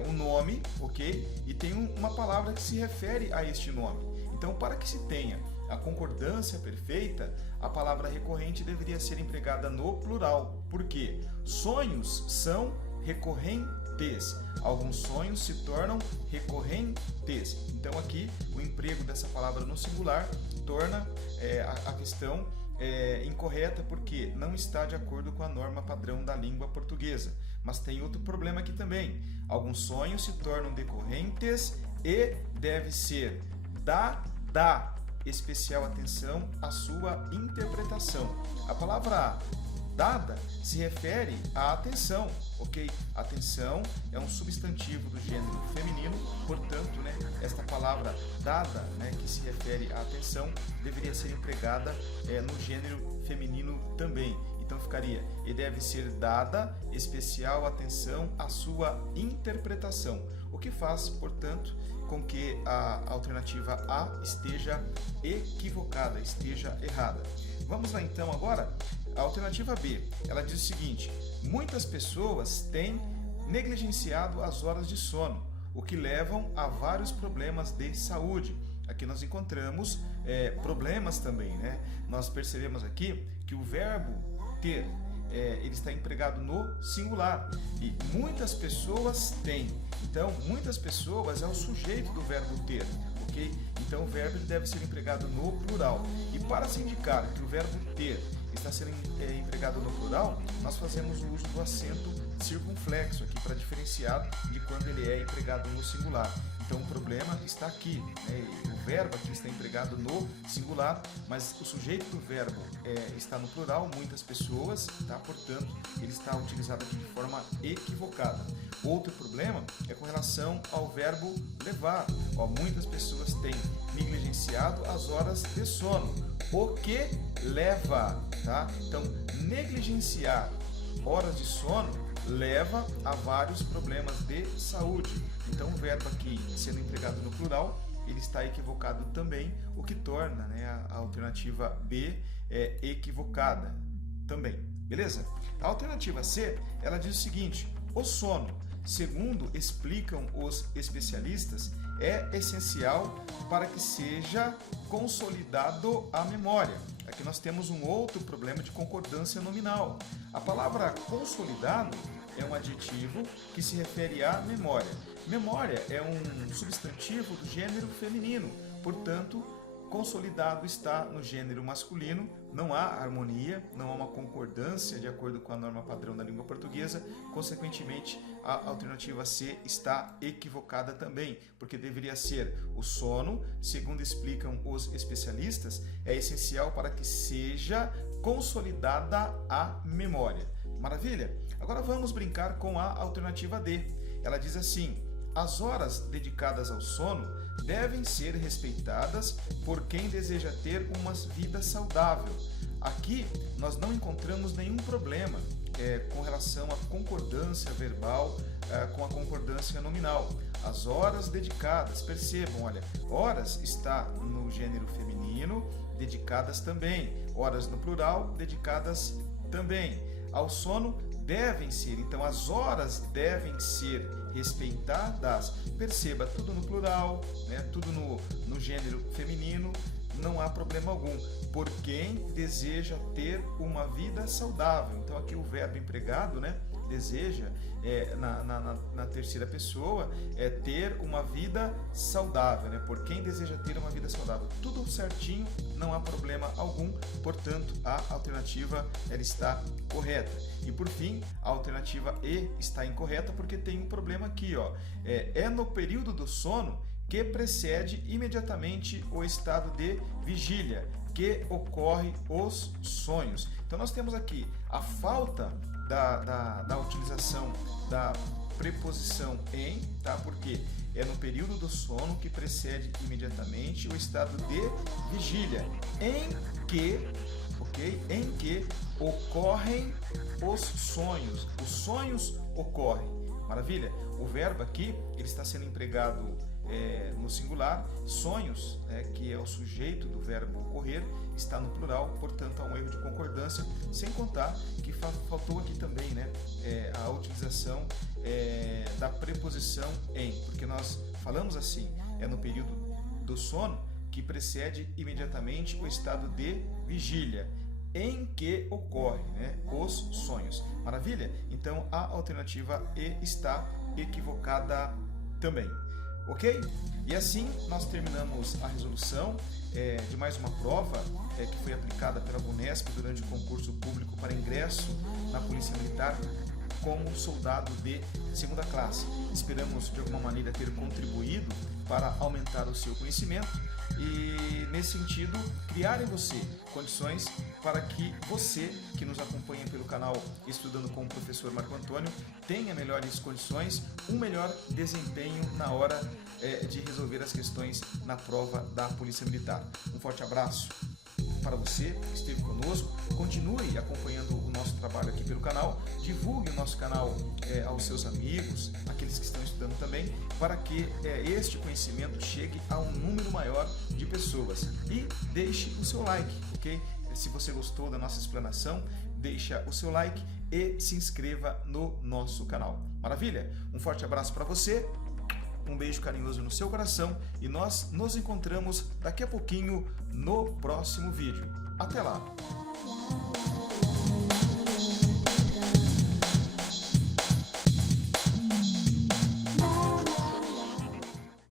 um nome, ok? E tenho uma palavra que se refere a este nome. Então, para que se tenha a concordância perfeita, a palavra recorrente deveria ser empregada no plural. Por quê? Sonhos são recorrentes. Alguns sonhos se tornam recorrentes. Então, aqui, o emprego dessa palavra no singular torna a questão incorreta, porque não está de acordo com a norma padrão da língua portuguesa. Mas tem outro problema aqui também. Alguns sonhos se tornam decorrentes e deve ser dada especial atenção à sua interpretação. A palavra dada se refere à atenção, ok? Atenção é um substantivo do gênero feminino, portanto, né, esta palavra dada, né, que se refere à atenção, deveria ser empregada no gênero feminino também. Então ficaria, e deve ser dada especial atenção à sua interpretação, o que faz, portanto, com que a alternativa A esteja equivocada, esteja errada. Vamos lá então agora, a alternativa B, ela diz o seguinte: muitas pessoas têm negligenciado as horas de sono, o que levam a vários problemas de saúde. Aqui nós encontramos problemas também, né? Nós percebemos aqui que o verbo ter, ele está empregado no singular e muitas pessoas têm. Então, muitas pessoas é o sujeito do verbo ter, ok? Então, o verbo deve ser empregado no plural. E para se indicar que o verbo ter está sendo empregado no plural, nós fazemos o uso do acento circunflexo aqui para diferenciar de quando ele é empregado no singular. Então o problema está aqui, né? O verbo aqui está empregado no singular, mas o sujeito do verbo está no plural, muitas pessoas, tá? Portanto, ele está utilizado aqui de forma equivocada. Outro problema é com relação ao verbo levar. Muitas pessoas têm negligenciado as horas de sono, o que leva, tá? Então, negligenciar horas de sono leva a vários problemas de saúde. Então, o verbo aqui sendo empregado no plural, ele está equivocado também, o que torna, né, a alternativa B equivocada também. Beleza? A alternativa C, ela diz o seguinte: o sono, segundo explicam os especialistas, é essencial para que seja consolidado a memória. Aqui nós temos um outro problema de concordância nominal. A palavra consolidado é um adjetivo que se refere à memória. Memória é um substantivo do gênero feminino, portanto, consolidado está no gênero masculino, não há harmonia, não há uma concordância de acordo com a norma padrão da língua portuguesa, consequentemente a alternativa C está equivocada também, porque deveria ser o sono, segundo explicam os especialistas, é essencial para que seja consolidada a memória. Maravilha? Agora vamos brincar com a alternativa D. Ela diz assim: as horas dedicadas ao sono devem ser respeitadas por quem deseja ter uma vida saudável. Aqui nós não encontramos nenhum problema com relação à concordância verbal com a concordância nominal. As horas dedicadas, percebam, olha, horas está no gênero feminino, dedicadas também. Horas no plural, dedicadas também. Ao sono devem ser, então as horas devem ser respeitadas. Perceba, tudo no plural, né? Tudo no gênero feminino, não há problema algum. Por quem deseja ter uma vida saudável. Então aqui o verbo empregado, né? Deseja, na terceira pessoa, ter uma vida saudável, né? Por quem deseja ter uma vida saudável. Tudo certinho, não há problema algum, portanto, a alternativa ela está correta. E por fim, a alternativa E está incorreta porque tem um problema aqui, ó. É no período do sono que precede imediatamente o estado de vigília, que ocorre os sonhos. Então nós temos aqui a falta da utilização da preposição em, tá? Porque é no período do sono que precede imediatamente o estado de vigília, em que, ok? Em que ocorrem os sonhos. Os sonhos ocorrem. Maravilha? O verbo aqui ele está sendo empregado no singular. Sonhos, que é o sujeito do verbo ocorrer, está no plural, portanto há um erro de concordância, sem contar que faltou aqui também, né, a utilização da preposição em, porque nós falamos assim, é no período do sono que precede imediatamente o estado de vigília, em que ocorre, né, os sonhos. Maravilha? Então a alternativa E está equivocada também. Ok? E assim nós terminamos a resolução de mais uma prova que foi aplicada pela Bunesp durante o concurso público para ingresso na Polícia Militar como soldado de segunda classe. Esperamos de alguma maneira ter contribuído para aumentar o seu conhecimento e, nesse sentido, criar em você condições para que você, que nos acompanha pelo canal Estudando com o Professor Marco Antônio, tenha melhores condições, um melhor desempenho na hora de resolver as questões na prova da Polícia Militar. Um forte abraço para você que esteve conosco, continue acompanhando o nosso trabalho aqui pelo canal, divulgue o nosso canal aos seus amigos, aqueles que estão estudando também, para que este conhecimento chegue a um número maior de pessoas. E deixe o seu like, ok? Se você gostou da nossa explanação, deixa o seu like e se inscreva no nosso canal. Maravilha? Um forte abraço para você. Um beijo carinhoso no seu coração e nós nos encontramos daqui a pouquinho no próximo vídeo. Até lá!